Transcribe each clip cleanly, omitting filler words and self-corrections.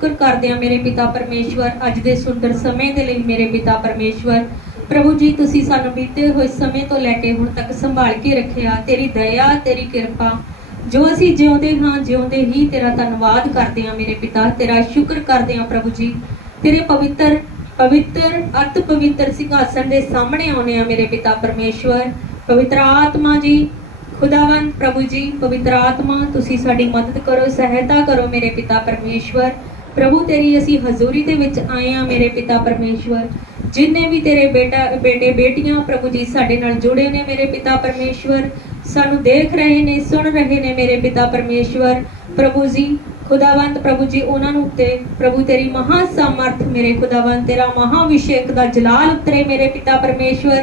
शुक्र करते हैं मेरे पिता परमेश्वर अज दे सुंदर समय दे लई मेरे पिता परमेश्वर। प्रभु जी तुसी सानू बीते हुए समय तो लैके हुण तक संभाल के रखिया। तेरी दया तेरी कृपा जो असी जिउंदे हाँ जिउंदे ही तेरा धन्नवाद करते हैं मेरे पिता, तेरा शुक्र करते हैं प्रभु जी। तेरे पवित्र पवित्र अत पवित्र सिंहासन दे सामने आने हैं मेरे पिता परमेश्वर। पवित्र आत्मा जी खुदावंत प्रभु जी, पवित्र आत्मा तुसी साडी मदद करो, सहायता करो मेरे पिता परमेश्वर। प्रभु तेरी असी हजूरी दे विच आए हैं मेरे पिता परमेश्वर। जिन्ने भी तेरे बेटे बेटियां प्रभु जी साडे नाल जुड़े ने मेरे पिता परमेश्वर, सानू देख रहे ने सुन रहे ने मेरे पिता परमेश्वर। प्रभु जी खुदावंत प्रभु जी उन्हां नूं ते प्रभु तेरी महा सामर्थ मेरे खुदावंत तेरा महाभिषेक दा जलाल उतरे मेरे पिता परमेश्वर।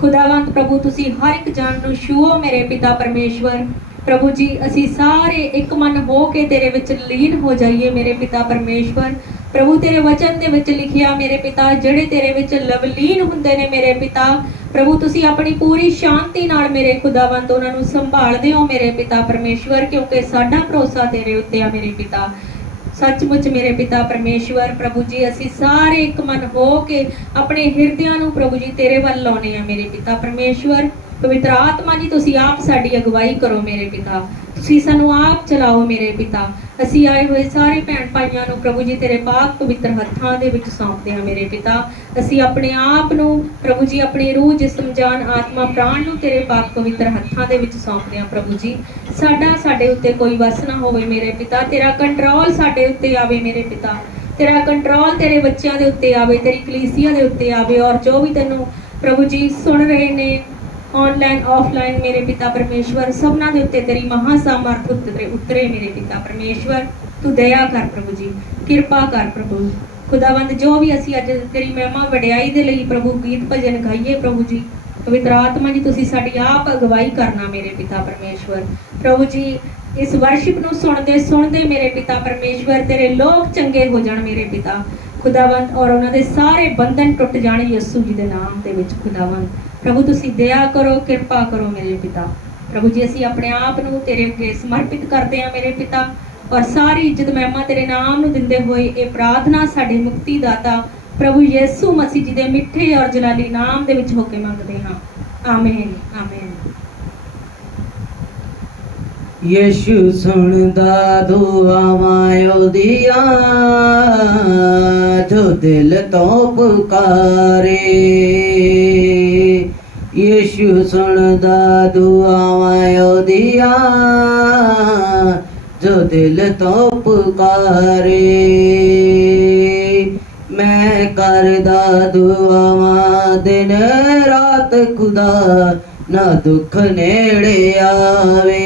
खुदावंत प्रभु तुसी हर एक जान नूं छूओ मेरे पिता परमेश्वर। प्रभु जी असी सारे एक मन हो के तेरे विच लीन हो जाइए मेरे पिता परमेश्वर। प्रभु तेरे वचन दे विच लिखिया मेरे पिता जिहड़े तेरे विच लवलीन हुंदे ने मेरे पिता, प्रभु तुसी अपनी पूरी शांति नाल मेरे खुदावंत उन्हां नूं संभालदे हो मेरे पिता परमेश्वर, क्योंकि साडा भरोसा तेरे उत्ते आ मेरे पिता। सचमुच मेरे पिता परमेश्वर प्रभु जी असी सारे एक मन हो के अपने हृदयां नूं प्रभु जी तेरे वल लाउने आ मेरे पिता परमेश्वर। पवित्र आत्मा जी तुसी आप साडी अगवाई करो मेरे पिता, तुसी सानू आप चलाओ मेरे पिता। असी आए हुए सारे भैन भाइयों नूं प्रभु जी तेरे पाक पवित्र हत्थां दे विच सौंपदे हां मेरे पिता। असी अपने आप नूं प्रभु जी अपनी रूह जिस्म जान आत्मा प्राण नूं तेरे पाक पवित्र हत्थां दे विच सौंपदे हां प्रभु जी। साडे उत्ते कोई वस ना होवे मेरे पिता, तेरा कंट्रोल साडे उत्ते आवे मेरे पिता, तेरा कंट्रोल तेरे बच्चों के उत्ते आवे, तेरी कलीसिया के उत्ते आवे। और जो भी तेनू प्रभु जी सुन रहे ने ऑनलाइन ऑफलाइन मेरे पिता परमेश्वर, सबना दे उत्ते तेरी महा सामर्थ उतरे मेरे पिता परमेश्वर। तू दया कर प्रभु जी, कृपा कर प्रभु खुदावंद। जो भी असी अज तेरी महिमा वडियाई दे लई प्रभु गीत भजन गाइए प्रभु जी, पवित्र आत्मा जी तुसी साडी आप अगवाई करना मेरे पिता परमेश्वर। प्रभु जी इस वर्शिप नूं सुनदे मेरे पिता परमेश्वर तेरे लोग चंगे हो जाण मेरे पिता खुदावंत, और उन्हां दे सारे बंधन टुट जाण यीशु जी दे नाम दे विच खुदावंत। प्रभु तुसी दया करो कृपा करो मेरे पिता। प्रभु जी असी अपने आप नूं तेरे अगे समर्पित करते हैं मेरे पिता, और सारी इज्जत महिमा तेरे नाम नूं दिंदे होए ये प्रार्थना साडे मुक्ति दाता प्रभु यीशु मसीह जी दे मिठे और जलाली नाम दे विच होके मंगदे हां, आमीन आमीन। यीशु सुनदा दुआवां ओदियां जो दिल तो पुकारे, यीशु सुनदा दुआवां ओदियां जो दिल तो पुकारे। मैं करदा दुआवां दिन रात खुदा ना दुख नेड़े आवे।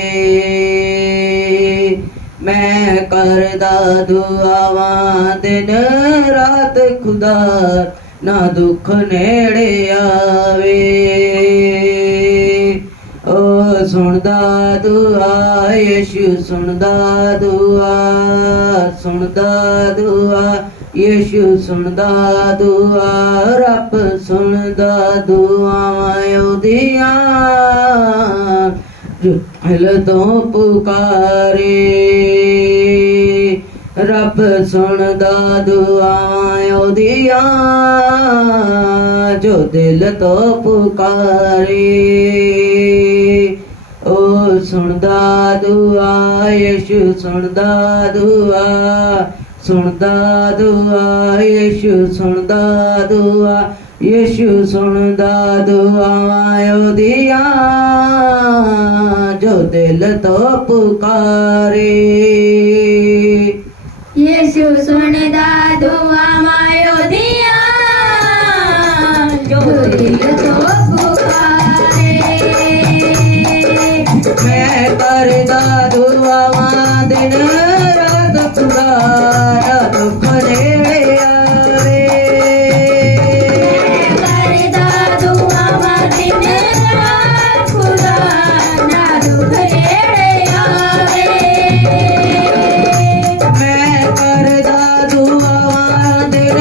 मैं करदा दुआवां दिन रात खुदा ना दुख नेड़े आवे। ओ सुनदा दुआ यीशु सुनदा दुआ, सुनदा दुआ यीशु सुनदा दुआ, रब सुनदा दुआवां ओदियां जो दिल तो पुकारे। रब सुनदा दुआवां ओदियां जो दिल तो पुकारे। ओ सुनदा दुआ यीशु सुनदा दुआ, सुनदा दुआ यीशु सुनदा दुआ, यीशु सुनदा दुआवां ओदियां जो दिल तो पुकारे। यीशु सुनदा दुआवां ओदियां जो दिल तो पुकारे। मैं करदा दुआवां दिन रात खुदा ना दुख नेड़े आवे। मैं करदा दुआवां दिन रात खुदा ना दुख नेड़े आवे। मैं करदा दुआवां दिन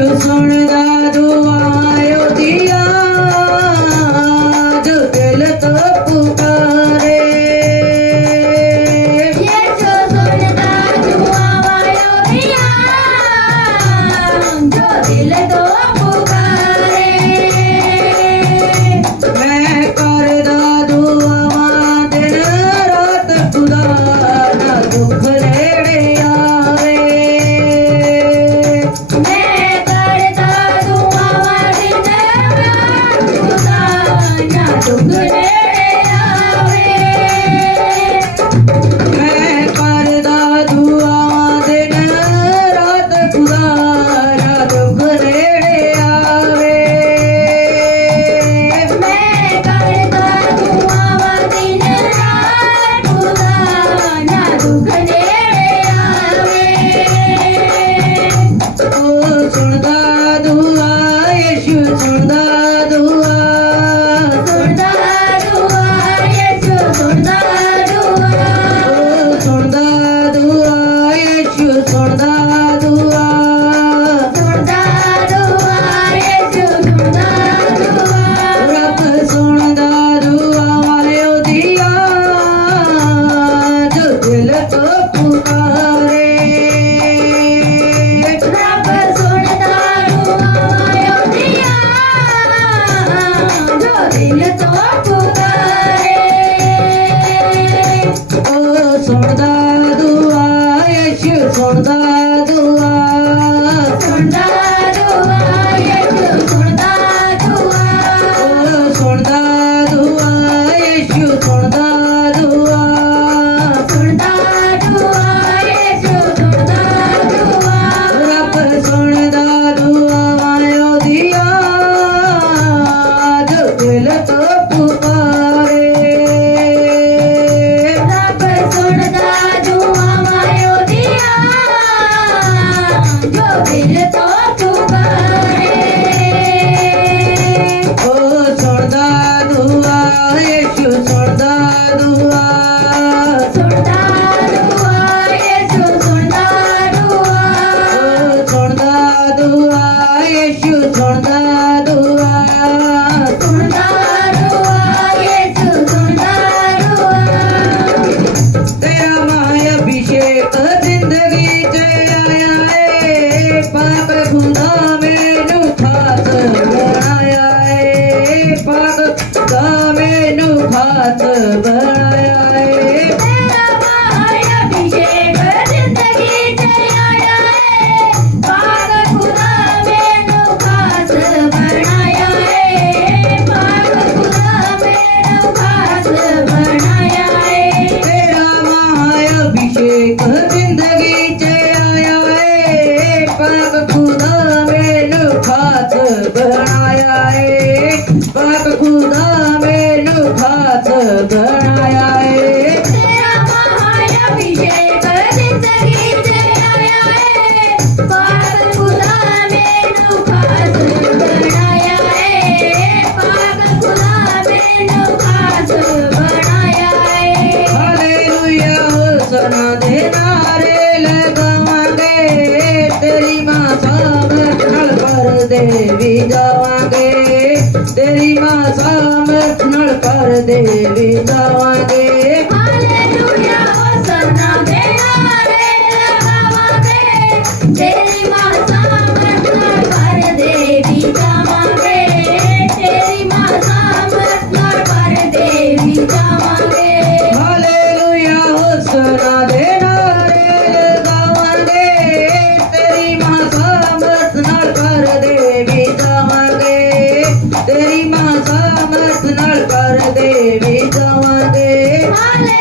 यीशु सुनदा दुआओं दिया जो दिल तो पुकारे यीशु सुनदा दुआवां दिया जो दिल तो पुकारे मैं करदा दुआवां दिन रात खुदा ना दुख नेड़े आवे मैं करदा दुआवां दिन रात खुदा ना दुख नेड़े आवे मैं करदा दुआवां दिन रात खुदा ना दुख नेड़े आवे मैं करदा दुआवां दिन रात खुदा ना दुख नेड़े आवे ओ सुनदा दुआ यीशु सुनदा दुआ सुनदा दुआ यीशु सुनदा दुआ ओ सुनदा दुआ यीशु सुनदा दुआ सुनदा दुआ यीशु सुनदा दुआ रब सुनदा दुआ वायो दिया जो दिल तो पुकारे रब सुनदा दुआवां दिया जो दिल तो पुकारे ओ सुनदा दुआ यीशु सुनदा दुआ सुनदा दुआ यीशु सुनदा दुआ ओ सुनदा दुआ यीशु सुनदा दुआ सुनदा दुआ यीशु सुनदा दुआ रब सुनदा दुआ वायो दिया जो दिल तो पुकारे रब सुनदा दुआवां दिया जो दिल तो पुकारे ओ सुनदा दुआ यीशु सुनदा दुआ सुनदा दुआ यीशु सुनदा दुआ ओ सुनदा दुआ यीशु सुनदा दुआ सुनदा दुआ यीशु सुनदा दुआ तेरा माय अभिषेक जिंदगी च आया है पाक खुदा मैनू खास बनाया है पाक खुदा मैनू खास बनाया है तेरा माया अभिषेक जिंदगी च आया है पाक खुदा मैनू खास बनाया है पाक खुदा मैनू खास बनाया है तेरा माय अभिषेक जिंदगी च आया है पाक खुदा मैनू खास बनाया है पाक खुदा मैनू खास बनाया है तेरा माया अभिषेक जिंदगी च आया है पाक खुदा मैनू खास बनाया है पाक खुदा मैनू खास बनाया है हालेलुया होसना दे नारे लगावांगे तेरी मां सामर्थ नाल परदे भी जावांगे तेरी मां सामर्थ नाल परदे भी जावांगे हालेलुया होसना दे नारे लगावांगे तेरी मां सामर्थ नाल परदे भी जावांगे तेरी मां सामर्थ नाल परदे भी जावांगे हालेलुया होसना दे नारे लगावांगे तेरी मां सामर्थ नाल परदे भी जावांगे तेरी मां सामर्थ नाल परदे भी जावांगे हालेलुया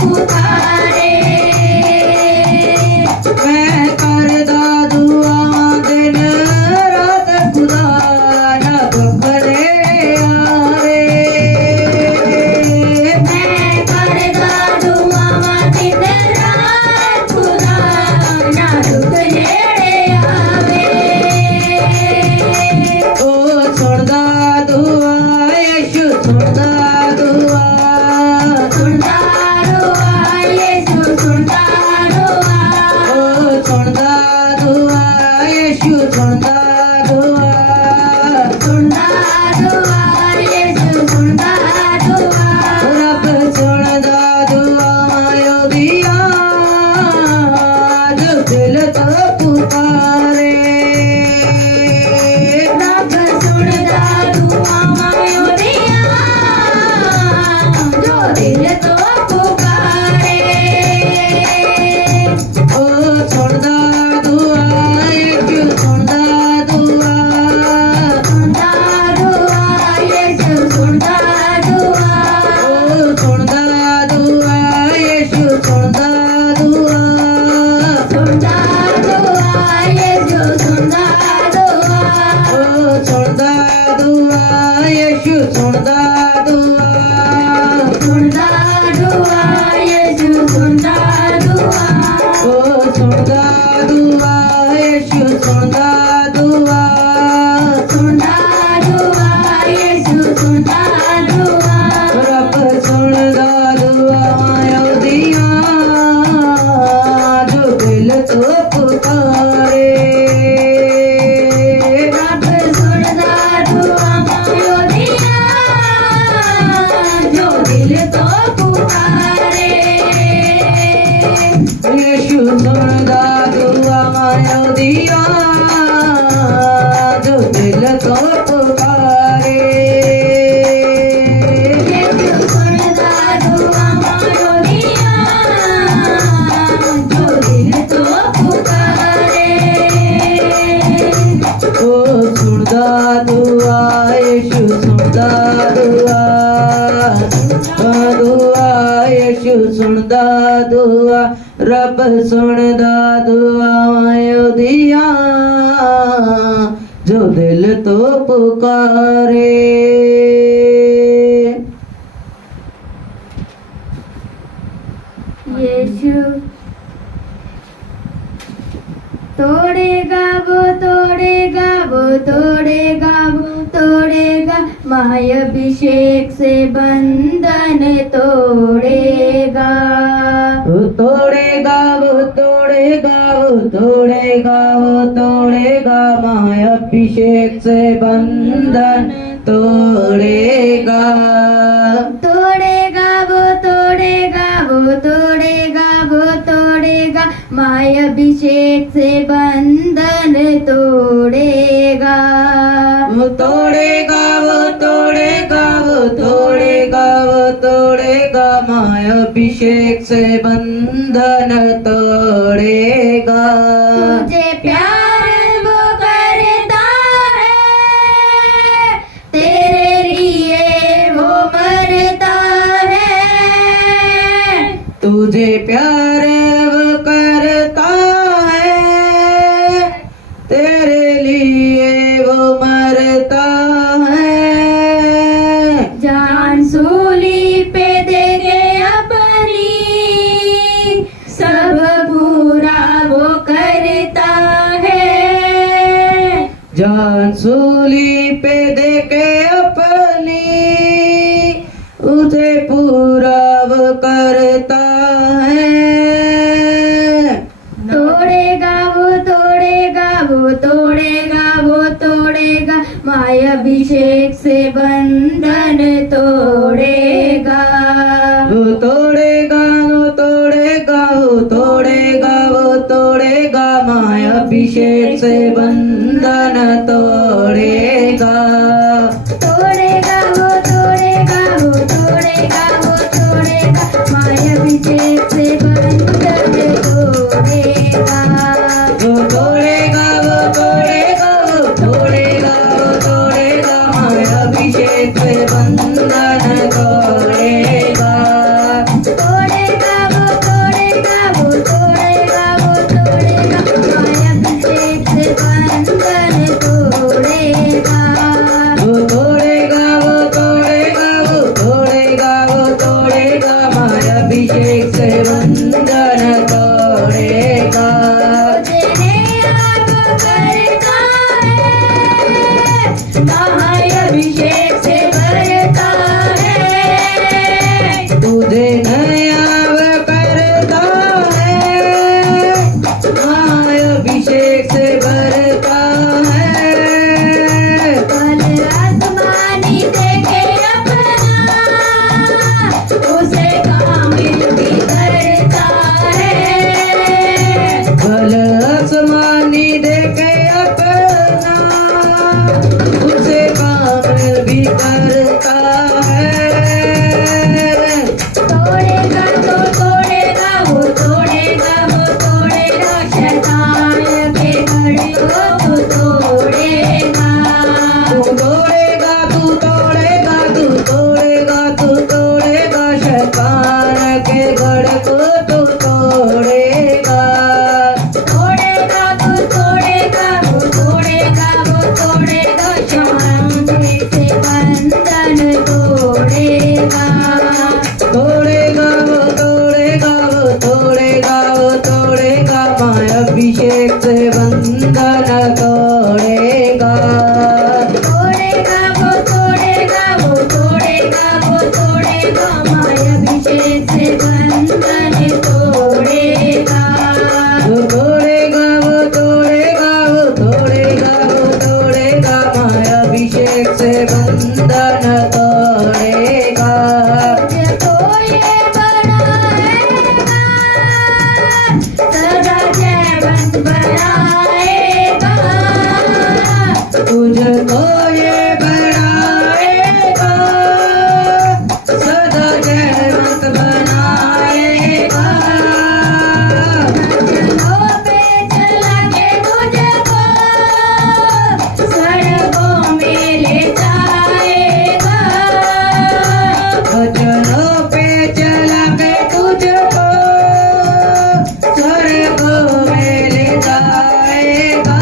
पुकारे मैं करदा दुआ दिन रात खुदा ना दुख दे आरे मैं करदा दुआवां दिन रात खुदा ना दुख नेड़े आवे ओ सुनदा दुआ यीशु सुनदा दुआ सुनदा दुआ यीशु सुनदा दुआ ओ सुनदा दुआ यीशु सुनदा दुआ सुनदा दुआ यीशु सुनदा दुआ रब सुनदा दुआ ओदियां जो दिल तो पुकारे रब सुनदा दुआवां ओदियां जो दिल तो पुकारे ओ सुनदा दुआ यीशु सुनदा दुआ सुनदा दुआ यीशु सुनदा दुआ ओ सुनदा दुआ यीशु सुनदा दुआ सुनदा दुआ यीशु सुनदा दुआ ओ सुनदा दुआ यीशु सुनदा दुआ सुनदा दुआ यीशु सुनदा दुआ ओ सुनदा दुआ यीशु सुनदा दुआ सुनदा दुआ यीशु सुनदा दुआ रब सुनदा दुआ ओदियां जो दिल तो पुकारे रब सुनदा दुआवां ओदियां जो दिल तो पुकारे यीशु सुनदा दुआ ओदियां जो दिल तो पुकारे यीशु सुनदा दुआवां ओदियां जो दिल तो पुकारे ओ सुनदा दुआ यीशु सुनदा दुआ दुआ यीशु सुनदा दुआ रब सुनदा दुआ ओदियां जो दिल तो पुकारे यीशु तोड़ेगा वो तोड़ेगा वो तोड़ेगा वो तोड़ेगा माय अभिषेक से बंधन तोड़ेगा वो तोड़ेगा वो तोड़ेगा वो तोड़ेगा वो तोड़ेगा माय अभिषेक से बंधन तोड़ेगा तोड़ेगा वो तोड़ेगा वो तोड़ेगा वो तोड़ेगा माय अभिषेक से बंधन तोड़ेगा वो तोड़ेगा वो तोड़ेगा वो तोड़ेगा वो तोड़ेगा माय अभिषेक से बंधन तोड़ेगा तुझे प्यार वो करता है तेरे लिए वो मरता है तुझे प्यार वो करता है तेरे लिए वो मरता है जान सूली पे दे के अपनी सब पूरा वो करता है जान सूली पे दे के अपनी उसे पूरा वो करता है तोड़ेगा वो तोड़ेगा वो तोड़ेगा वो तोड़ेगा माय अभिषेक से बंधन तोड़ेगा वो तोड़ेगा वो तोड़ेगा वो तोड़ेगा वो तोड़ेगा माय अभिषेक से बंधन तोड़ेगा तोड़ेगा वो तोड़ेगा वो तोड़ेगा वो तोड़ेगा माय अभिषेक से बंधन तोड़ेगा वो तोड़ेगा वो तोड़ेगा वो तोड़ेगा वो तोड़ेगा माय अभिषेक से बंधन तोड़ेगा तोड़ेगा अभिषेक से बंधन तोड़ेगा। महाअभिषेक से भरता है, तुझे नया वो करता है, महाअभिषेक से भरता है। कल आसमानी देखे अपना, उसे कामिल भी करता है। फल आसमानी देखे अपना, उसे कामिल भी करता है। तोड़ेगा तो तोड़ेगा, वो तोड़ेगा, वो तोड़ेगा, शैतान के गढ़ को तो तोड़ेगा। तू तोड़ेगा, तू तोड़ेगा, तू तोड़ेगा, तू तोड़ेगा, शैतान के गढ़ को तू तोड़ेगा। तोड़ेगा तो तोड़ेगा, वो तोड़ेगा, वो तोड़ेगा, शांति से बंधन तोड़ेगा। तोड़ेगा वो तोड़ेगा, वो तोड़ेगा, वो तोड़ेगा, माँ अभिषेक से बंधन तोड़ेगा। तोड़ेगा वो तोड़ेगा, वो तोड़ेगा, वो तोड़ेगा, मायाभिषेक से बंधन तोड़ेगा। वो तोड़ेगा, वो तोड़ेगा, वो तोड़ेगा, वो तोड़ेगा, माँ अभिषेक से बंधन तोड़ेगा। तुझको ये बनाएगा, सदा जयवंत बनाएगा। तुझको ये बनाएगा, सदा जयवंत बनाएगा। नजरों पे चला के तुझको सड़कों में ले जाएगा। वचनों पे चला के तुझको सड़कों में ले जाएगा।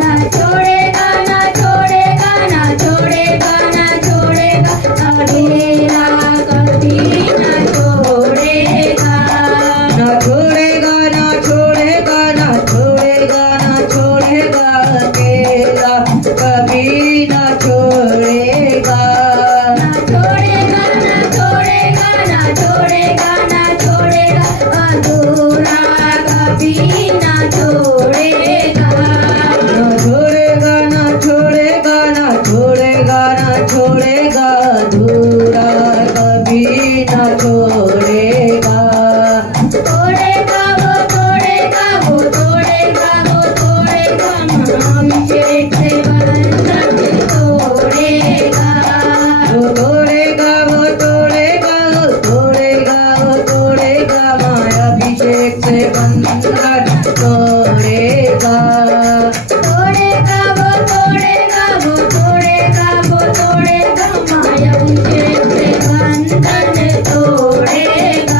ना छोड़ेगा, ना छोड़ेगा, ना छोड़ेगा, ना छोड़ेगा, अकेला कभी ना छोड़ेगा। ना छोड़ेगा, ना छोड़ेगा, ना छोड़ेगा, ना छोड़ेगा, अकेला कभी ना छोड़ेगा। ना छोड़ेगा, ना छोड़ेगा, ना छोड़ेगा, ना छोड़ेगा, अधूरा कभी ना छोड़ेगा। ना छोड़ेगा, ना छोड़ेगा, ना छोड़ेगा, ना छोड़ेगा, अधूरा कभी ना छोड़ेगा। तोड़ेगा वो तोड़ेगा, वो तोड़ेगा, वो तोड़ेगा, महाअभिषेक से बंधन तोड़ेगा। वो तोड़ेगा, वो तोड़ेगा, वो तोड़ेगा, वो तोड़ेगा, माँ अभिषेक से बंधन तोड़ेगा। तोड़ेगा वो तोड़ेगा, वो तोड़ेगा, वो तोड़ेगा, मायाभिषेक से बंधन तोड़ेगा।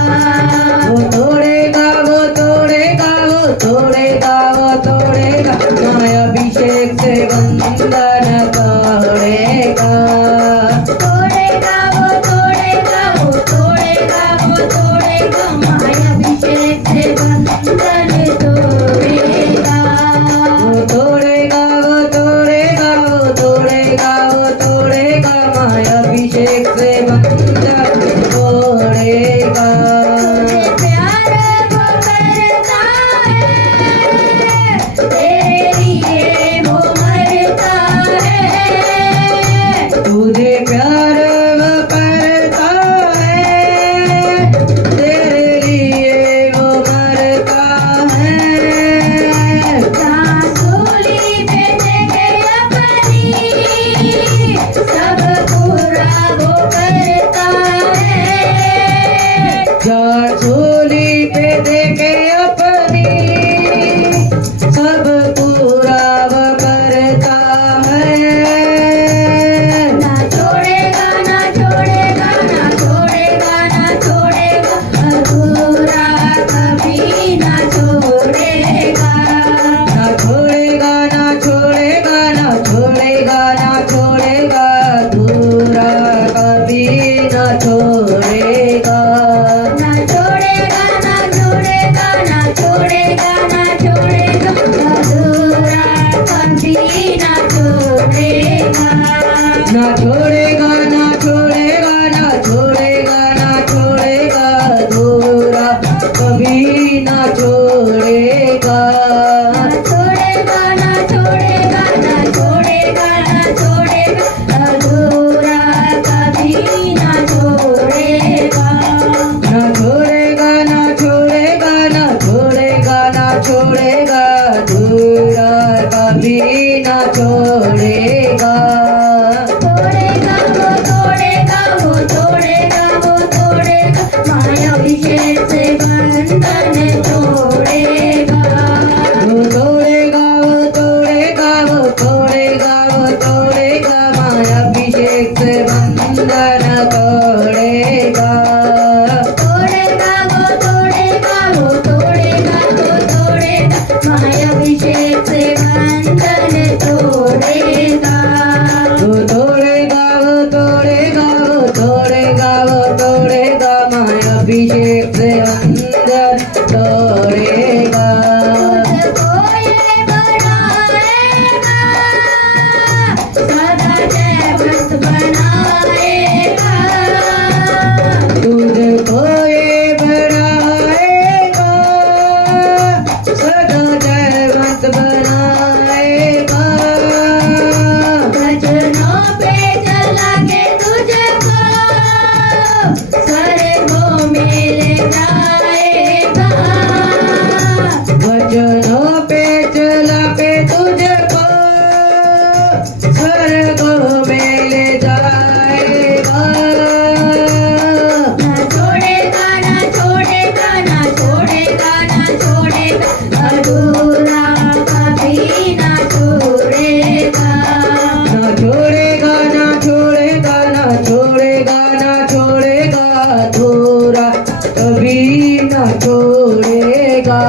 अधूरा कभी न छोड़ेगा।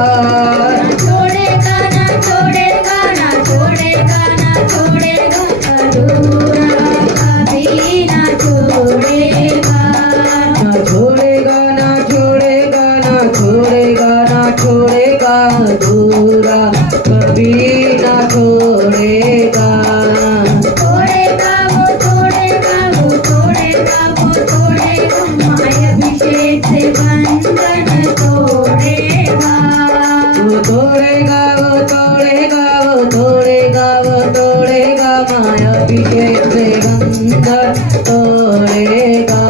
छोड़ेगा ना छोड़ेगा ना छोड़ेगा ना छोड़ेगा अधूरा कभी ना छोड़ेगा। ना छोड़ेगा ना छोड़ेगा ना छोड़ेगा ना छोड़ेगा अधूरा कभी ना छोड़ेगा। तोड़ेगा वो तोड़ेगा वो तोड़ेगा वो तोड़ेगा माया अभिषेक से बंधन तोड़ेगा। वो तोड़ेगा वो तोड़ेगा वो तोड़ेगा वो तोड़ेगा माया अभिषेक से बंधन तोड़ेगा।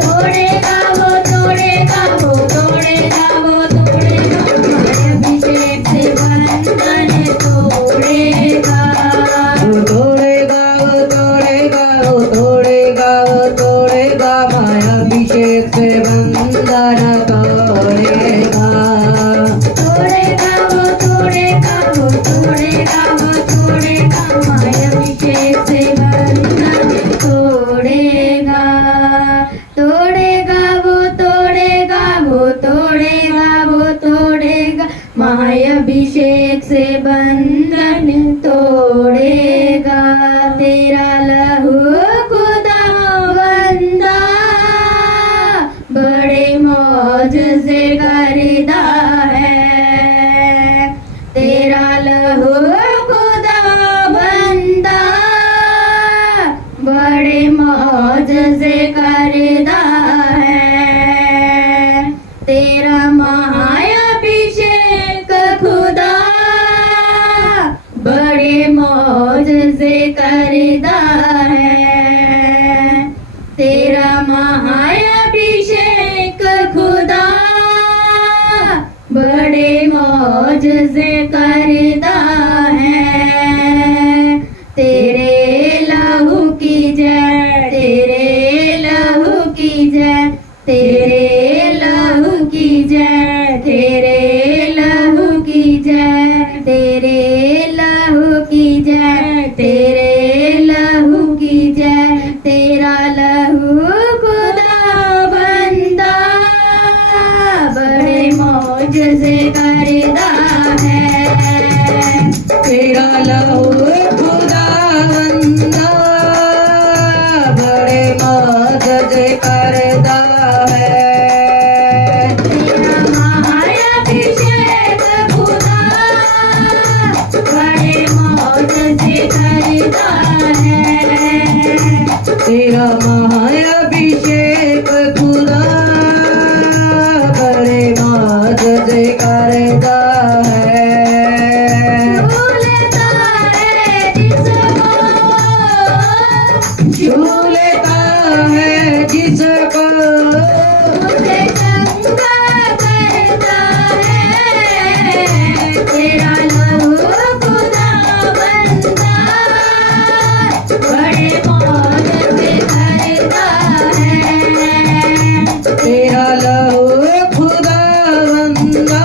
तोड़ेगा वो तोड़ेगा वो तोड़ेगा वो तोड़ेगा माया अभिषेक से बंधन तोड़ेगा। वो तोड़ेगा वो तोड़ेगा वो तोड़ेगा वो तोड़ेगा माया अभिषेक से बंधन तोड़ेगा। तोड़ेगा वो तोड़ेगा वो तोड़ेगा वो तोड़ेगा माया अभिषेक से बंधन तोड़ेगा। तोड़ेगा वो तोड़ेगा वो तोड़ेगा वो तोड़ेगा माया अभिषेक से बंधन तोड़ेगा। तेरा लहू खुदा बंदा बड़े मौज से करदा है। तेरा लहू खुदा बंदा बड़े मौज से करदा है। तेरा महाअभिषेक खुदा बड़े मौज से करदा है। तेरा महाअभिषेक खुदा बड़े मौज से करदा है। तेरे लहू की जय तेरे लहू की जय तेरे लहू की जय तेरे लहू की जय तेरे लहू की जय तेरे लहू की जय। तेरा लहू खुदा बंदा बड़े मौज से करदा है। तेरा लहू खुदा बंदा बड़े मौज से करदा है। तेरा महाअभिषेक खुदा बड़े मौज से करदा है। तेरा महाअभिषेक खुदा बड़े मौज से करदा है। छू लेता है जिसको छू लेता है जिसको उसे चंगा करता है। तेरा लहू खुदा बंदा बड़े मौज से करता है। तेरा लहू खुदा बंदा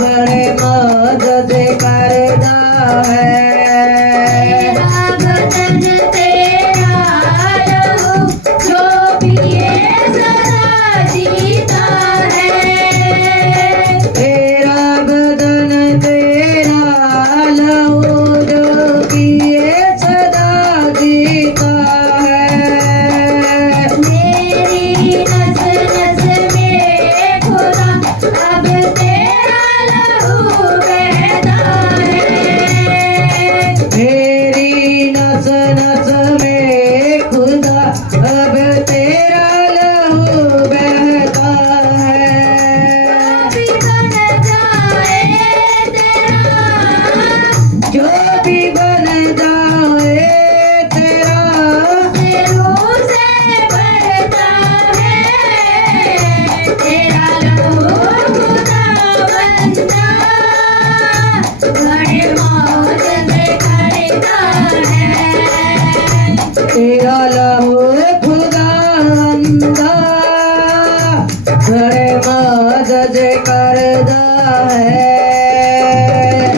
बड़े मौज से करदा है। तेरा बदन तेरा लहू जो पिए सदा जीता है। तेरा बदन तेरा लहू जो पिए सदा जीता है। मेरी नस नस में खुदा अब तेरा लहू बहता है। मेरी नस नस में खुदा अब तेरा लहू बहता है। भी बन जाए तेरा जो भी बन जाए तेरा रूह से बढ़ता है। तेरा लहू खुदा बंदा बड़े मौज से करता है। तेरा लहू खुदा बंदा बड़े मौज से करदा है।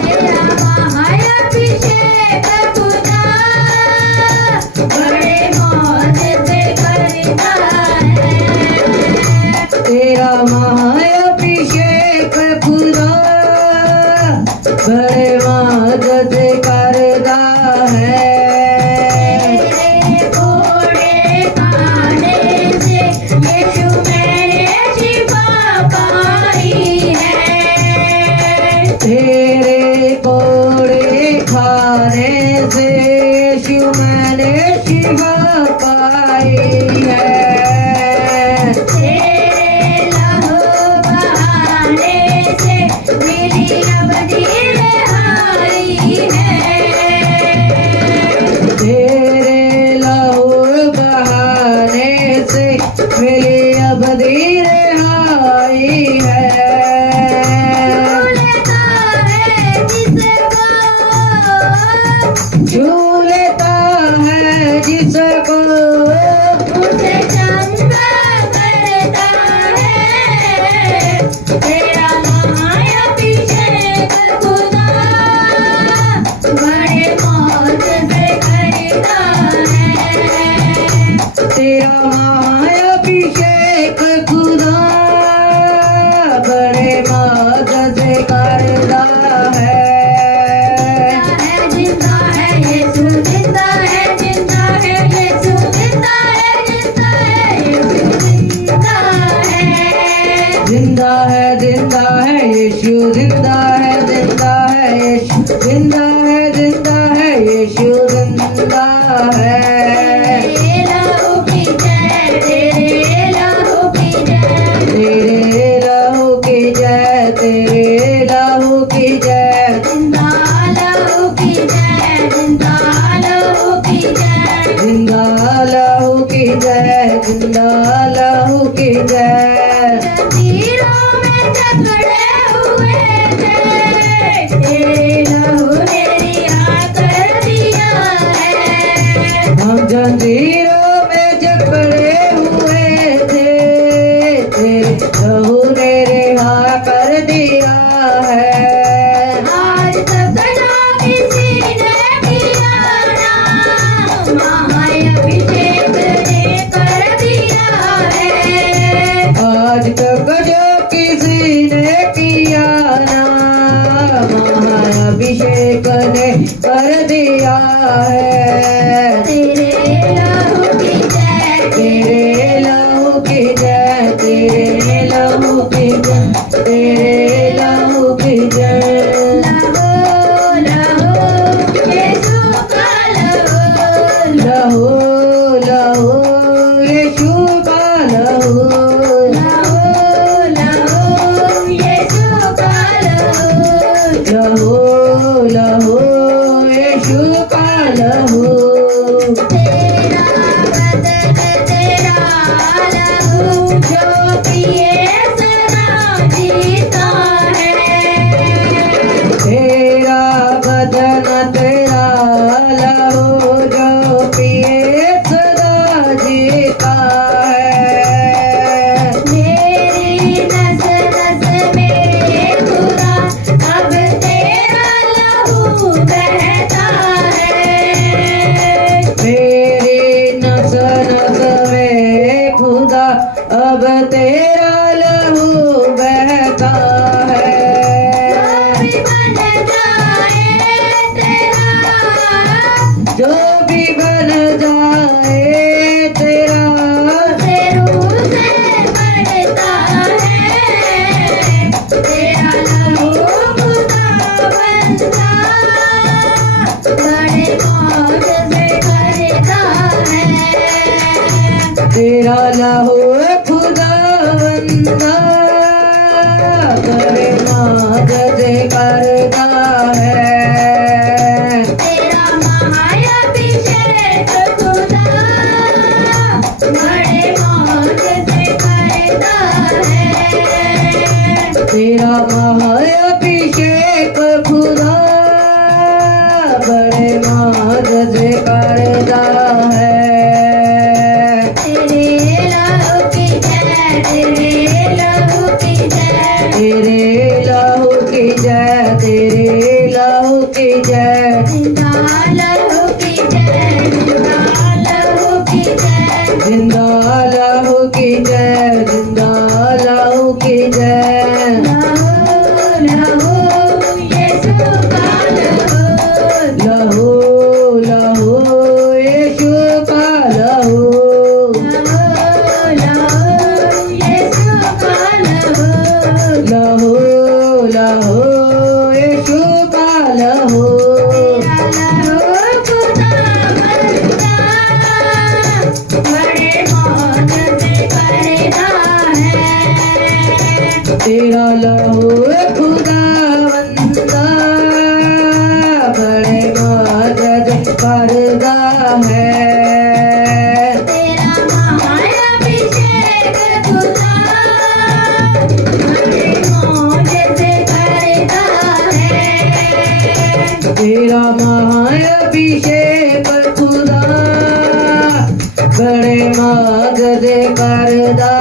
तेरा महाअभिषेक खुदा बड़े मौज से करता है। तेरा महाअभिषेक खुदा बड़े मदद करता है। तेरे कोड़े खाने से यीशु मैंने शिफा पाई है। तेरे कोड़े खाने से यीशु मैंने शिफा पाई है। तेरे लहू बहाने से मेरी अवधि रिहाई है। तेरे लहू बहाने से मेरी अवधि रिहाई है। झूलता है जिसको झूलता है जिसको उसे चंगा करता है। तेरा महाअभिषेक खुदा बड़े मौज से करता है। तेरा महाअभिषेक खुदा बड़े मदद करता है। जिंदा है यीशु जिंदा है, जिंदा है यीशु जिंदा है, जिंदा है यीशु जिंदा है। जिंदा है जिंदा है यीशु जिंदा है, जिंदा है यीशु जिंदा है, जिंदा है यीशु जिंदा है। तेरे लहू की जय, तेरे लहू की जय। तेरे लहू की जय, तेरे लहू की जय। जिंदा लहू की जय, जिंदा लहू की जय। जिंदा लहू की जय, जिंदा लहू की जय। जंजीरों में जकड़े हुए थे, तेरे लहू ने रिहा कर दिया है। हम जंजीरों में जकड़े हुए थे, तेरे लहू ने रिहा कर दिया है। आज तक ना किसी ने किया ना, महाअभिषेक ने कर दिया है। आज तक जो किसी ने किया ना, महाअभिषेक ने कर दिया है। तेरे लहू की जय, तेरे लहू की जय, तेरे लहू की जय, तेरे लहू की जय। लहू लहू यीशु का लहू। लहू लहू यीशु का लहू। लहू लहू यीशु का लहू। लहू लहू यीशु का लहू। तेरा बदन तेरा लहू जो पिए सदा जीता है। तेरा बदन तेरा लहू जो पिए सदा जीता है। मेरी नस नस में खुदा अब तेरा लहू बहता है। मेरी नस नस में खुदा अब तेरा लहू बहता है। जो भी बन जाए तेरा, जो भी बन जाए तेरा, रूह से बढ़ता है। तेरा लहू खुदा बनता बड़े मौज से करता है। तेरा लहू खुदा बंदा करे मदद करता है। तेरा महाअभिषेक खुदा बड़े मौज से करता है। तेरा महाअभिषेक खुदा बड़े मदद करता है। तेरे लहू की जय, तेरे लहू की जय। तेरे लहू की जय, तेरे लहू की जय। जिंदा लहू की जय, जिंदा लहू की जय। जिंदा लहू की जय, जिंदा लहू तेरा लहू खुदावंदा बड़े मदद करदा है। तेरा महाअभिषेक खुदा बड़े मौज से करता है। तेरा महाअभिषेक खुदा बड़े मदद करदा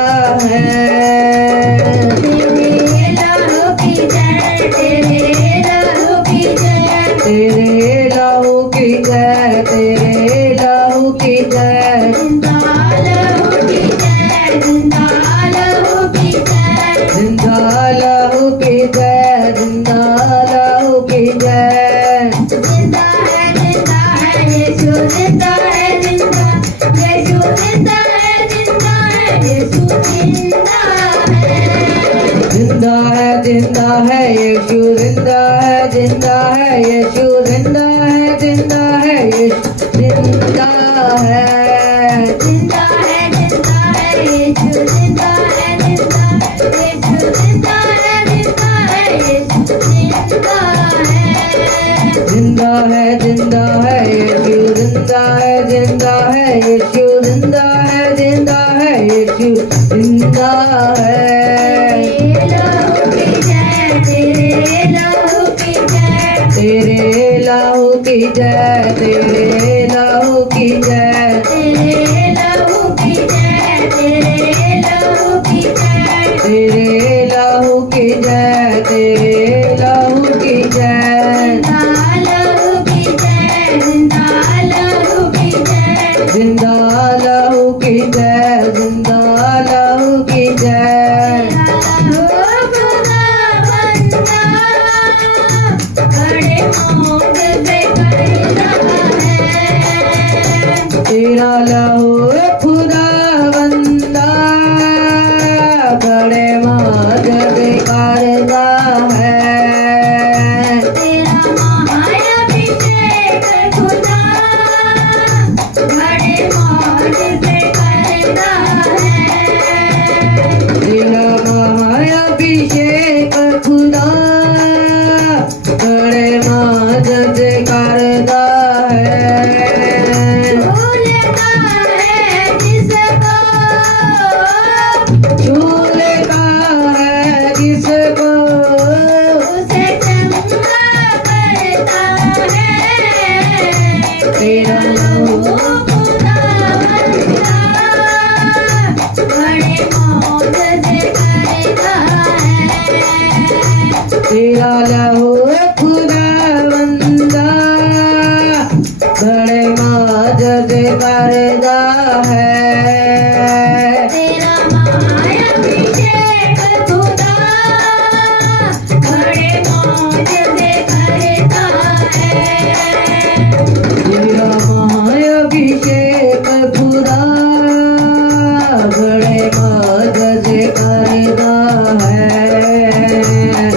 है। तेरे लहू की जय, तेरे लहू की जय, तेरे लहू की जय, तेरे लहू की जय, जिंदा लहू की जय, जिंदा लहू की जय। जिंदा लहू की जय, जिंदा लहू की जय। जिंदा है यीशु, जिंदा है जिंदा, यीशु जिंदा है, जिंदा है यीशु जिंदा है। जिंदा है, जिंदा है यीशु, जिंदा है, जिंदा है यीशु, जिंदा है, जिंदा है यीशु, जिंदा है। जिंदा है यीशु, जिंदा है जिंदा, यीशु जिंदा है, जिंदा है यीशु जिंदा है। जिंदा है, जिंदा है यीशु, जिंदा है, जिंदा है यीशु, जिंदा है, जिंदा है यीशु, जिंदा है। तेरे लहू की जय, तेरे लहू की जय, तेरे लहू की जय, तेरे लहू की जय, तेरे लहू की जय, तेरे लहू की जय। तेरे लहू की जय, तेरे लहू की जय। जिंदा लहू की जय, जिंदा लहू की जय, जिंदा लहू की जय, जिंदा लहू की जय। लहू खुदावंदा बड़े मौज से करता है। तेरा लहू खुदावंदा बड़े मदद करदा है। तेरा महाअभिषेक खुदा बड़े मौज से करता है। तेरा महाअभिषेक खुदा बड़े मदद करदा है। भूलता है जिसको, झूलता है जिसको, उसे चंगा करता है। तेरा लहू खुदावंदा बड़े मौज से करता है। तेरा लहू खुदावंदा बड़े मदद करदा है। तेरा महाअभिषेक खुदा बड़े मौज से करता है। तेरा महाअभिषेक खुदा बड़े मदद करदा है।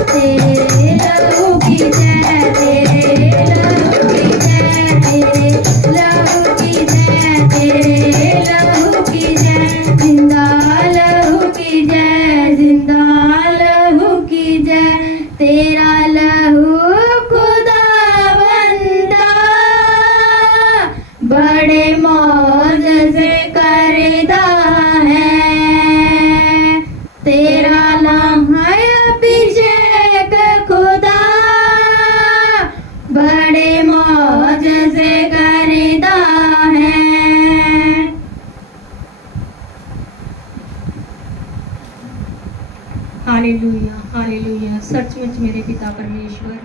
तेरे लहू की जय, तेरे लहू की जय, तेरे लहू की जय, तेरे लहू की जय। जिंदा लहू की जय, जिंदा लहू की जय। तेरा लहू खुदावंदा बड़े मौज से करदा है। तेरा महाअभिषेक खुदा बड़े मौज से करदा है। Hallelujah hallelujah. ਸੱਚਮੁੱਚ ਮੇਰੇ ਪਿਤਾ ਪਰਮੇਸ਼ਵਰ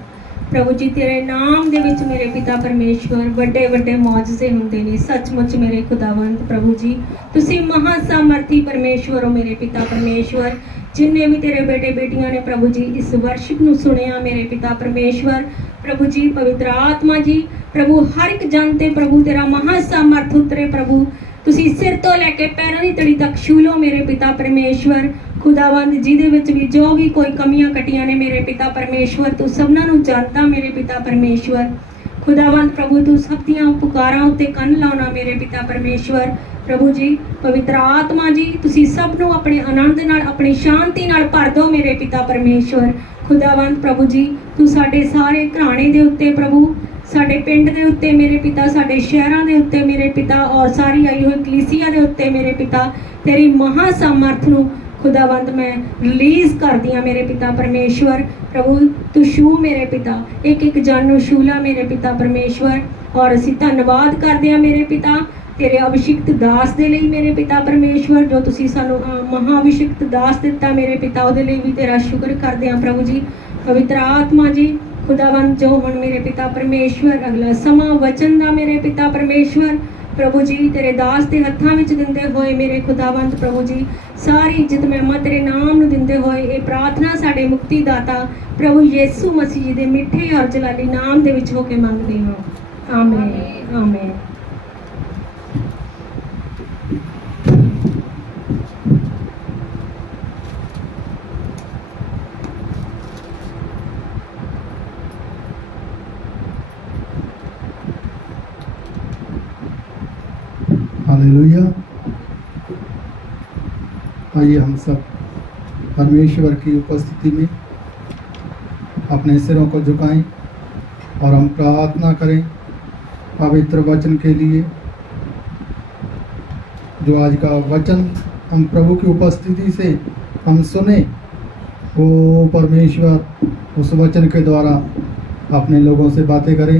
ਪ੍ਰਭੂ ਜੀ ਤੇਰੇ ਨਾਮ ਦੇ ਵਿੱਚ ਮੇਰੇ ਪਿਤਾ ਪਰਮੇਸ਼ਵਰ ਵੱਡੇ ਵੱਡੇ ਮੌਜਜ਼ੇ ਹੁੰਦੇ ਨੇ। ਸੱਚਮੁੱਚ ਮੇਰੇ ਖੁਦਾਵੰਦ ਪ੍ਰਭੂ ਜੀ ਤੁਸੀਂ ਮਹਾ ਸਾਮਰਥੀ ਪਰਮੇਸ਼ਵਰ ਹੋ ਮੇਰੇ ਪਿਤਾ ਪਰਮੇਸ਼ਵਰ। ਜਿੰਨੇ ਵੀ ਤੇਰੇ ਬੇਟੇ ਬੇਟੀਆਂ ਨੇ ਪ੍ਰਭੂ ਜੀ ਇਸ ਵਰਸ਼ਿਪ ਨੂੰ ਸੁਣਿਆ ਮੇਰੇ ਪਿਤਾ ਪਰਮੇਸ਼ਵਰ ਪ੍ਰਭੂ ਜੀ ਪਵਿੱਤਰ ਆਤਮਾ ਜੀ ਪ੍ਰਭੂ ਹਰ ਇੱਕ ਜਨ ਤੇ ਪ੍ਰਭੂ ਤੇਰਾ ਮਹਾ ਸਾਮਰਥ ਉਤਰੇ ਪ੍ਰਭੂ। ਤੁਸੀਂ ਸਿਰ ਤੋਂ ਲੈ ਕੇ ਪੈਰਾਂ ਦੀ ਤਲੀ ਤੱਕ ਛੂ ਲਓ ਮੇਰੇ ਪਿਤਾ ਪਰਮੇਸ਼ਵਰ। ਖੁਦਾਵੰਦ ਜਿਹਦੇ ਵਿੱਚ ਵੀ ਜੋ ਵੀ ਕੋਈ ਕਮੀਆਂ ਕਟੀਆਂ ਨੇ ਮੇਰੇ ਪਿਤਾ ਪਰਮੇਸ਼ਵਰ ਤੂੰ ਸਭਨਾਂ ਨੂੰ ਜਾਣਦਾ ਮੇਰੇ ਪਿਤਾ ਪਰਮੇਸ਼ਵਰ। ਖੁਦਾਵੰਦ ਪ੍ਰਭੂ ਤੂੰ ਸਭ ਦੀਆਂ ਪੁਕਾਰਾਂ ਉੱਤੇ ਕੰਨ ਲਾਉਣਾ ਮੇਰੇ ਪਿਤਾ ਪਰਮੇਸ਼ਵਰ। ਪ੍ਰਭੂ ਜੀ ਪਵਿੱਤਰ ਆਤਮਾ ਜੀ ਤੁਸੀਂ ਸਭ ਨੂੰ ਆਪਣੇ ਆਨੰਦ ਨਾਲ ਆਪਣੀ ਸ਼ਾਂਤੀ ਨਾਲ ਭਰ ਦਿਓ ਮੇਰੇ ਪਿਤਾ ਪਰਮੇਸ਼ਵਰ। ਖੁਦਾਵੰਦ ਪ੍ਰਭੂ ਜੀ ਤੂੰ ਸਾਡੇ ਸਾਰੇ ਘਰਾਣੇ ਦੇ ਉੱਤੇ ਪ੍ਰਭੂ, ਸਾਡੇ ਪਿੰਡ ਦੇ ਉੱਤੇ ਮੇਰੇ ਪਿਤਾ, ਸਾਡੇ ਸ਼ਹਿਰਾਂ ਦੇ ਉੱਤੇ ਮੇਰੇ ਪਿਤਾ, ਔਰ ਸਾਰੀ ਆਈ ਹੋਈ ਕਲੀਸਿਆ ਦੇ ਉੱਤੇ ਮੇਰੇ ਪਿਤਾ ਤੇਰੀ ਮਹਾ ਸਮਰਥ ਨੂੰ ਖੁਦਾਵੰਦ ਮੈਂ ਰਿਲੀਜ਼ ਕਰਦੀ ਹਾਂ ਮੇਰੇ ਪਿਤਾ ਪਰਮੇਸ਼ਵਰ। ਪ੍ਰਭੂ ਤੂੰ ਛੂ ਮੇਰੇ ਪਿਤਾ, ਇੱਕ ਇੱਕ ਜਨ ਨੂੰ ਛੂ ਲਾ ਮੇਰੇ ਪਿਤਾ ਪਰਮੇਸ਼ਵਰ। ਔਰ ਅਸੀਂ ਧੰਨਵਾਦ ਕਰਦੇ ਹਾਂ ਮੇਰੇ ਪਿਤਾ ਤੇਰੇ ਅਭਿਸ਼ਿਕਤ ਦਾਸ ਦੇ ਲਈ ਮੇਰੇ ਪਿਤਾ ਪਰਮੇਸ਼ਵਰ, ਜੋ ਤੁਸੀਂ ਸਾਨੂੰ ਮਹਾ ਅਭਿਸ਼ਿਕਤ ਦਾਸ ਦਿੱਤਾ ਮੇਰੇ ਪਿਤਾ, ਉਹਦੇ ਲਈ ਵੀ ਤੇਰਾ ਸ਼ੁਕਰ ਕਰਦੇ ਹਾਂ ਪ੍ਰਭੂ ਜੀ। ਪਵਿੱਤਰ ਆਤਮਾ ਜੀ ਖੁਦਾਵੰਦ ਜੋ ਹੁਣ ਮੇਰੇ ਪਿਤਾ ਪਰਮੇਸ਼ਵਰ ਅਗਲਾ ਸਮਾਂ ਵਚਨ ਦਾ ਮੇਰੇ ਪਿਤਾ ਪਰਮੇਸ਼ਵਰ ਪ੍ਰਭੂ ਜੀ ਤੇਰੇ ਦਾਸ ਦੇ ਹੱਥਾਂ ਵਿੱਚ ਦਿੰਦੇ ਹੋਏ ਮੇਰੇ ਖੁਦਾਵੰਦ ਪ੍ਰਭੂ ਜੀ ਸਾਰੀ ਇੱਜ਼ਤ ਮਹਿਮਾ ਤੇਰੇ ਨਾਮ ਨੂੰ ਦਿੰਦੇ ਹੋਏ ਇਹ ਪ੍ਰਾਰਥਨਾ ਸਾਡੇ ਮੁਕਤੀ ਦਾਤਾ ਪ੍ਰਭੂ ਯਿਸੂ ਮਸੀਹ ਜੀ ਦੇ ਮਿੱਠੇ ਔਰ ਜਲਾਲੀ ਨਾਮ ਦੇ ਵਿੱਚ ਹੋ ਕੇ ਮੰਗਦੇ ਹਾਂ, ਆਮੀਨ ਆਮੀਨ। हालेलुया। आइए हम सब परमेश्वर की उपस्थिति में अपने सिरों को झुकाएं और हम प्रार्थना करें पवित्र वचन के लिए। जो आज का वचन हम प्रभु की उपस्थिति से हम सुने, वो परमेश्वर उस वचन के द्वारा अपने लोगों से बातें करें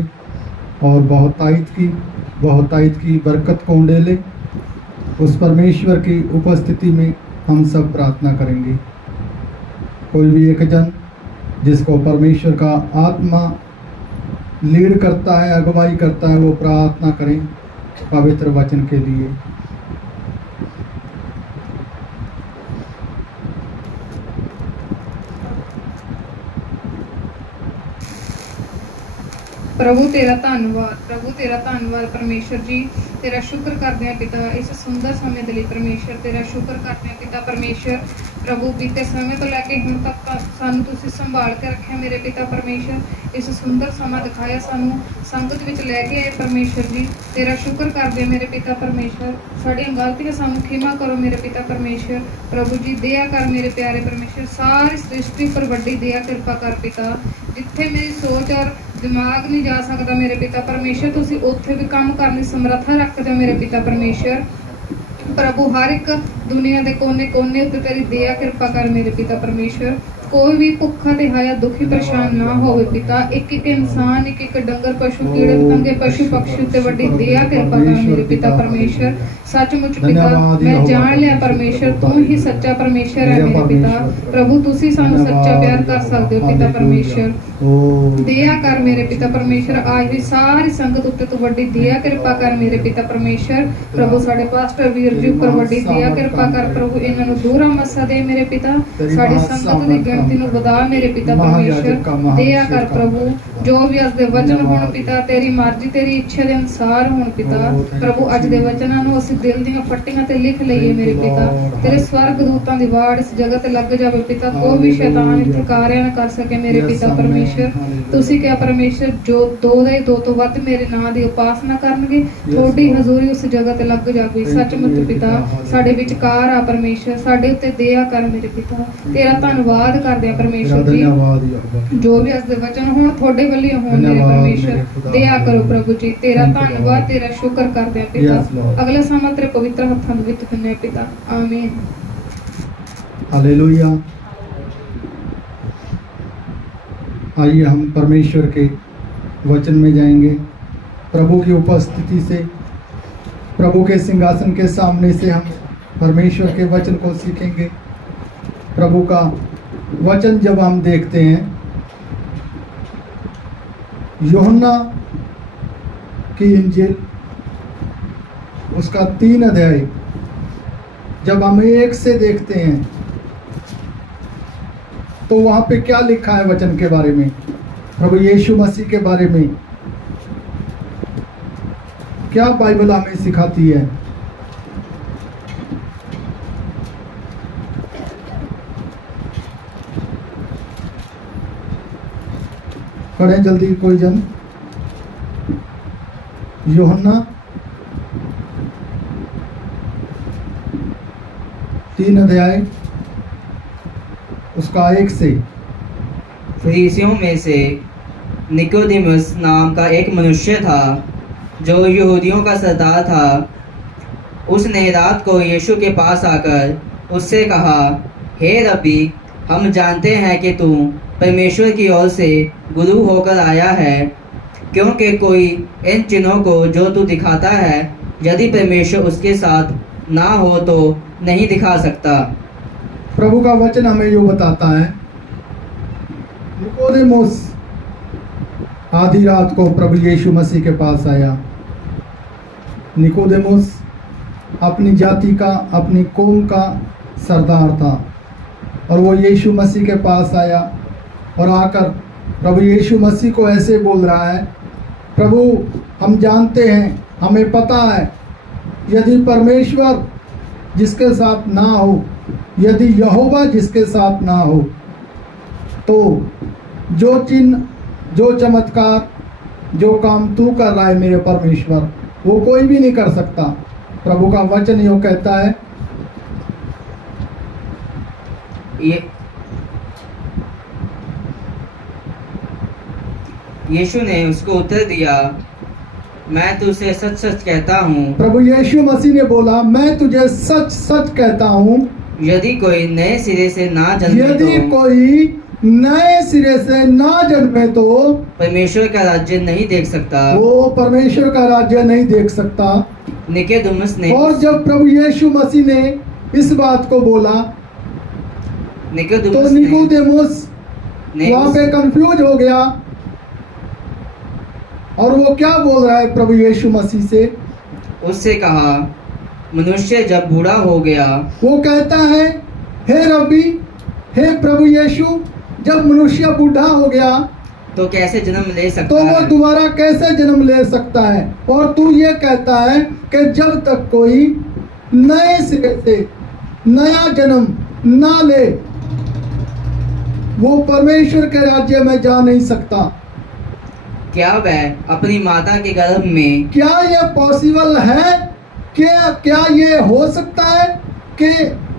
और बहुतायत की बरकत को उंडेले। उस परमेश्वर की उपस्थिति में हम सब प्रार्थना करेंगे। कोई भी एक जन जिसको परमेश्वर का आत्मा लीड करता है, अगुवाई करता है, वो प्रार्थना करें पवित्र वचन के लिए। प्रभु तेरा धन्यवाद परमेश्वर जी, तेरा शुक्र करते हैं पिता इस सुंदर समय के लिए परमेश्वर, तेरा शुक्र करते हैं पिता परमेश्वर। प्रभु बीते समय तो लैके हुण तक सानू तुसीं संभाल के रखे मेरे पिता परमेश्वर, इस सुंदर समा दिखाया सानू संगत विच लैके आए परमेश्वर जी, तेरा शुक्र करते हैं मेरे पिता परमेश्वर। साड़ियां गलतियां सानू खिमा करो मेरे पिता परमेश्वर। प्रभु जी दया कर मेरे प्यारे परमेश्वर, सारी सृष्टि पर वड्डी दया कृपा कर पिता। जिथे मेरी सोच और दिमाग नहीं जा सकता मेरे पिता परमेश्वर, तुसी उत्थे भी काम करने समर्था रखते हो मेरे पिता परमेश्वर। प्रभु हर एक दुनिया के कोने कोने उत्ते तेरी दया कृपा कर मेरे पिता परमेश्वर। कोई भी भुखा ते हाया दुखी परेशान ना होवे पिता। एक एक इंसान, एक एक डंगर पशु, कीड़े पतंगे पशु पक्षी उत्ते वड्डी दया कृपा कर मेरे पिता परमेश्वर। सचमुच पिता मैं जान लिया परमेश्वर तू ही सच्चा परमेश्वर है मेरे पिता। प्रभु तुसी सानू सच्चा प्यार कर सकते हो पिता परमेश्वर। दया कर मेरे पिता परमेश्वर, आज भी सारी संगत उत्ते तू वड्डी दया कृपा कर मेरे पिता परमेश्वर। प्रभु साडे पास्टर वीर जी उपर वड्डी दया कृपा कर प्रभु, इन्हां नूं दूरा मसा दे मेरे पिता। साडी संगत दी गिणती नूं वधा मेरे पिता परमेश्वर। दया कर प्रभु, जो भी अज दे वचन होण पिता तेरी मर्जी तेरी इच्छा दे अनुसार होण पिता। प्रभु अज दे वचनां नूं असीं दिल दीआं फट्टियां ते लिख लईए मेरे पिता। तेरे स्वर्ग दूतां दी वाड़ इस जगत ते लग जावे पिता, कोई भी शैतान इत्थे कार्य ना कर सके मेरे पिता परमेश्वर। तुसी क्या परमेश्वर, जो दो तो वध मेरे नां दी उपासना करनगे थोड़ी हजूरी उस जगह ते लग जावे। सचमुच पिता साडे विचकार आ परमेश्वर, साडे उत्ते दया कर मेरे पिता। तेरा धन्नवाद करदे आ परमेश्वर जी, जो भी अज दे वचन होण थोड़े वल्ली होण मेरे परमेश्वर। दया करो प्रभु जी, तेरा धन्नवाद तेरा शुक्र करदे आ पिता। अगला समा तेरे पवित्र हत्थां दे विच दिन्ने पिता, आमीन। हालेलुया। आइए हम परमेश्वर के वचन में जाएंगे। प्रभु की उपस्थिति से, प्रभु के सिंहासन के सामने से हम परमेश्वर के वचन को सीखेंगे। प्रभु का वचन जब हम देखते हैं, यूहन्ना की इंजील उसका 3 अध्याय जब हम 1 से देखते हैं तो वहां पे क्या लिखा है वचन के बारे में, प्रभु यीशु मसीह के बारे में क्या बाइबल हमें सिखाती है। पढ़ें जल्दी कोई जन। 3 अध्याय उसका 1 से। फरीसियों में से निकोदेमुस नाम का एक मनुष्य था जो यहूदियों का सरदार था। उसने रात को यीशु के पास आकर उससे कहा, हे रब्बी, हम जानते हैं कि तू परमेश्वर की ओर से गुरु होकर आया है, क्योंकि कोई इन चिन्हों को जो तू दिखाता है यदि परमेश्वर उसके साथ ना हो तो नहीं दिखा सकता। प्रभु का वचन हमें यो बताता है, निकोदेमुस आधी रात को प्रभु यीशु मसीह के पास आया। निकोदेमुस अपनी जाति का, अपनी कौम का सरदार था और वो यीशु मसीह के पास आया और आकर प्रभु यीशु मसीह को ऐसे बोल रहा है, प्रभु हम जानते हैं, हमें पता है, यदि परमेश्वर जिसके साथ ना हो, यदि यहोवा जिसके साथ ना हो, तो जो चिन्ह, जो चमत्कार, जो काम तू कर रहा है मेरे परमेश्वर, वो कोई भी नहीं कर सकता। प्रभु का वचन यो कहता है, यीशु ने उसको उत्तर दिया, मैं तुझसे सच सच कहता हूँ। प्रभु यीशु मसीह ने बोला, मैं तुझे सच सच कहता हूँ, यदि कोई नए सिरे से ना जन्मे यदि तो कोई नए सिरे से ना जन्मे तो परमेश्वर का राज्य नहीं देख सकता। वो परमेश्वर का राज्य नहीं देख सकता। निकोदेमुस ने और जब प्रभु यीशु मसीह ने इस बात को बोला तो निकोदेमुस वहां पे कंफ्यूज हो गया और वो क्या बोल रहा है प्रभु यीशु मसीह से? उससे कहा, मनुष्य जब बूढ़ा हो गया, वो कहता है, हे रब्बी, हे प्रभु यीशु, जब मनुष्य बूढ़ा हो गया तो कैसे जन्म ले तो सकता वो है? दोबारा कैसे जन्म ले सकता है? और तू ये कहता है कि जब तक कोई नए सिरे से नया जन्म ना ले वो परमेश्वर के राज्य में जा नहीं सकता। क्या वह अपनी माता के गर्भ में, क्या ये पॉसिबल है? क्या ये हो सकता है कि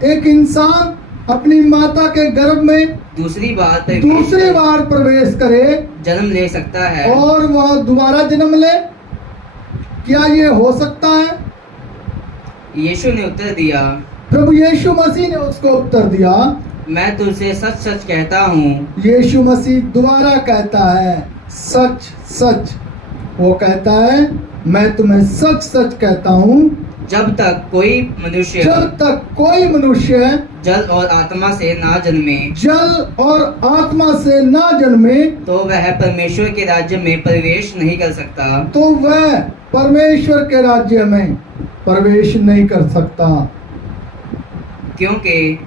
एक इंसान अपनी माता के गर्भ में दूसरी बार प्रवेश करे, जन्म ले सकता है और वह दोबारा जन्म ले? क्या ये हो सकता है? यीशु ने उत्तर दिया, प्रभु यीशु मसीह ने उसको उत्तर दिया, मैं तुझसे सच सच कहता हूँ। यीशु मसीह दोबारा कहता है, सच सच। वो कहता है, मैं तुम्हें सच सच कहता हूँ, जब तक कोई मनुष्य जल और आत्मा से ना जन्मे तो वह परमेश्वर के राज्य में प्रवेश नहीं कर सकता। तो वह परमेश्वर के राज्य में प्रवेश नहीं कर सकता। क्योंकि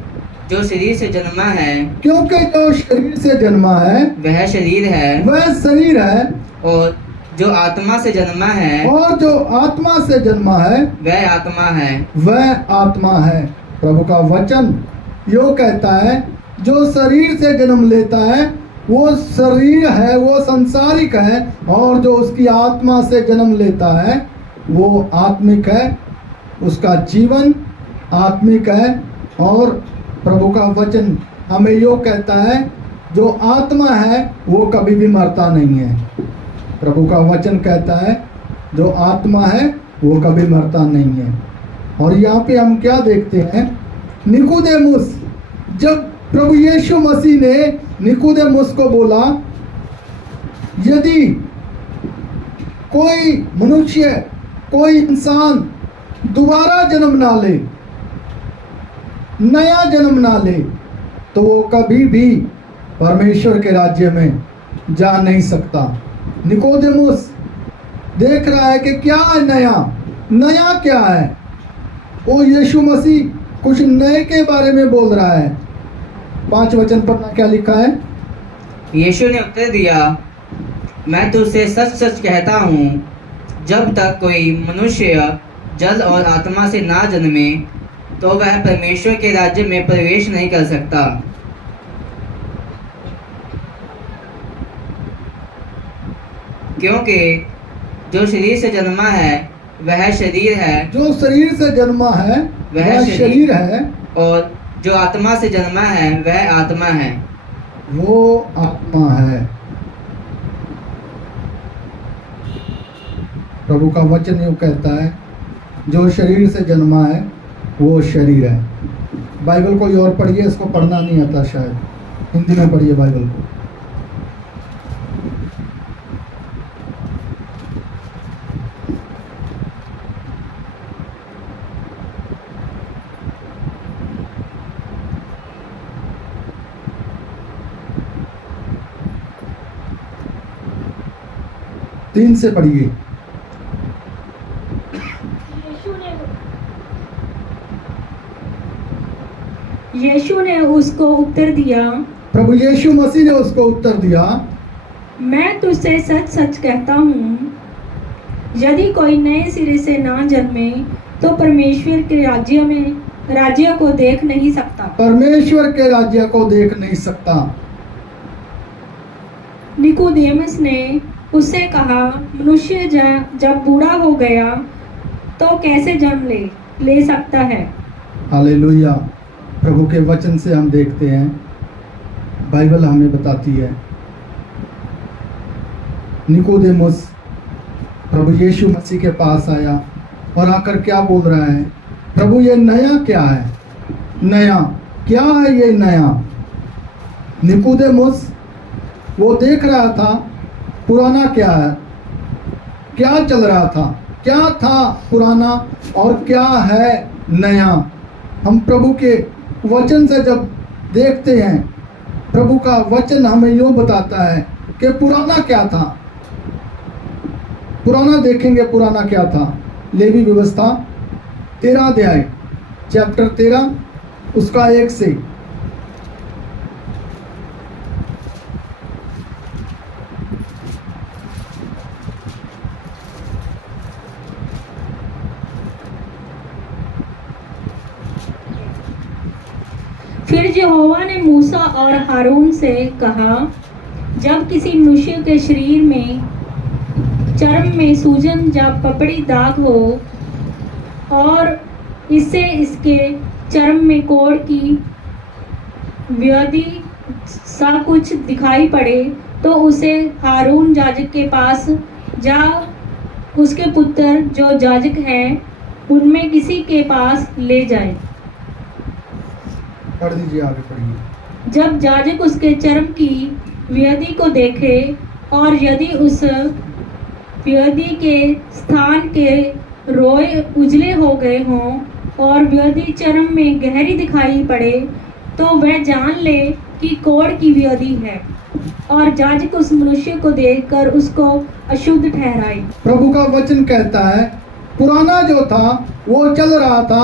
जो शरीर से जन्मा है वह शरीर है, और जो आत्मा से जन्मा है वह आत्मा है। प्रभु का वचन यो कहता है, जो शरीर से जन्म लेता है वो शरीर है, वो संसारिक है, और जो उसकी आत्मा से जन्म लेता है वो आत्मिक है, उसका जीवन आत्मिक है। और प्रभु का वचन हमें यो कहता है, जो आत्मा है वो कभी भी मरता नहीं है। प्रभु का वचन कहता है, जो आत्मा है वो कभी मरता नहीं है। और यहाँ पे हम क्या देखते हैं, निकोदेमुस, जब प्रभु यीशु मसीह ने निकोदेमुस को बोला, यदि कोई मनुष्य, कोई इंसान दोबारा जन्म ना ले, नया जन्म ना ले, तो वो कभी भी परमेश्वर के राज्य में जा नहीं सकता। निकोदेमुस देख रहा है कि क्या है नया क्या है। वो यीशु मसीह कुछ नए के बारे में बोल रहा है। 5 वचन पढ़ना, क्या लिखा है? यीशु ने उत्तर दिया, मैं तुझसे सच सच कहता हूँ, जब तक कोई मनुष्य जल और आत्मा से ना जन्मे तो वह परमेश्वर के राज्य में प्रवेश नहीं कर सकता। क्योंकि जो शरीर से जन्मा है वह शरीर है, जो शरीर से जन्मा है वह शरीर है, और जो आत्मा से जन्मा है वह आत्मा है। वो आत्मा है। प्रभु का वचन यूँ कहता है, जो शरीर से जन्मा है वो शरीर है। बाइबल कोई और पढ़िए, इसको पढ़ना नहीं आता शायद, हिंदी में पढ़िए बाइबल को। तीन से पढ़िए। यीशु ने उसको उत्तर दिया, प्रभु यीशु मसीह ने उसको उत्तर दिया, मैं तुझसे सच सच कहता हूँ, यदि कोई नए सिरे से ना जन्मे तो परमेश्वर के राज्य को देख नहीं सकता। परमेश्वर के राज्य को देख नहीं सकता। निकोदेमस ने उससे कहा, मनुष्य जब बूढ़ा हो गया तो कैसे जन्म ले सकता है। हालेलुया। प्रभु के वचन से हम देखते हैं, बाइबल हमें बताती है, निकोदेमुस प्रभु यीशु मसीह के पास आया और आकर क्या बोल रहा है, प्रभु ये नया क्या है, नया क्या है ये नया। निकोदेमुस वो देख रहा था पुराना क्या है, क्या चल रहा था, क्या था पुराना और क्या है नया। हम प्रभु के वचन से जब देखते हैं, प्रभु का वचन हमें यूँ बताता है कि पुराना क्या था। पुराना देखेंगे, पुराना क्या था। लेवी व्यवस्था 13 अध्याय, चैप्टर 13 उसका 1 से। फिर यहोवा ने मूसा और हारून से कहा, जब किसी मनुष्य के शरीर में चर्म में सूजन या पपड़ी दाग हो और इससे इसके चर्म में कोढ़ की व्याधि सा कुछ दिखाई पड़े तो उसे हारून याजक के पास जा उसके पुत्र जो याजक हैं उनमें किसी के पास ले जाए। पढ़ दीजिए, आगे पढ़िए। जब याजक उसके चर्म की व्याधि को देखे और यदि उस व्याधि के स्थान के रोए उजले हो गए हों और व्याधि चर्म में गहरी दिखाई पड़े तो वह जान ले कि कोढ़ की व्याधि है और याजक उस मनुष्य को देखकर उसको अशुद्ध ठहराए। प्रभु का वचन कहता है, पुराना जो था वो चल रहा था,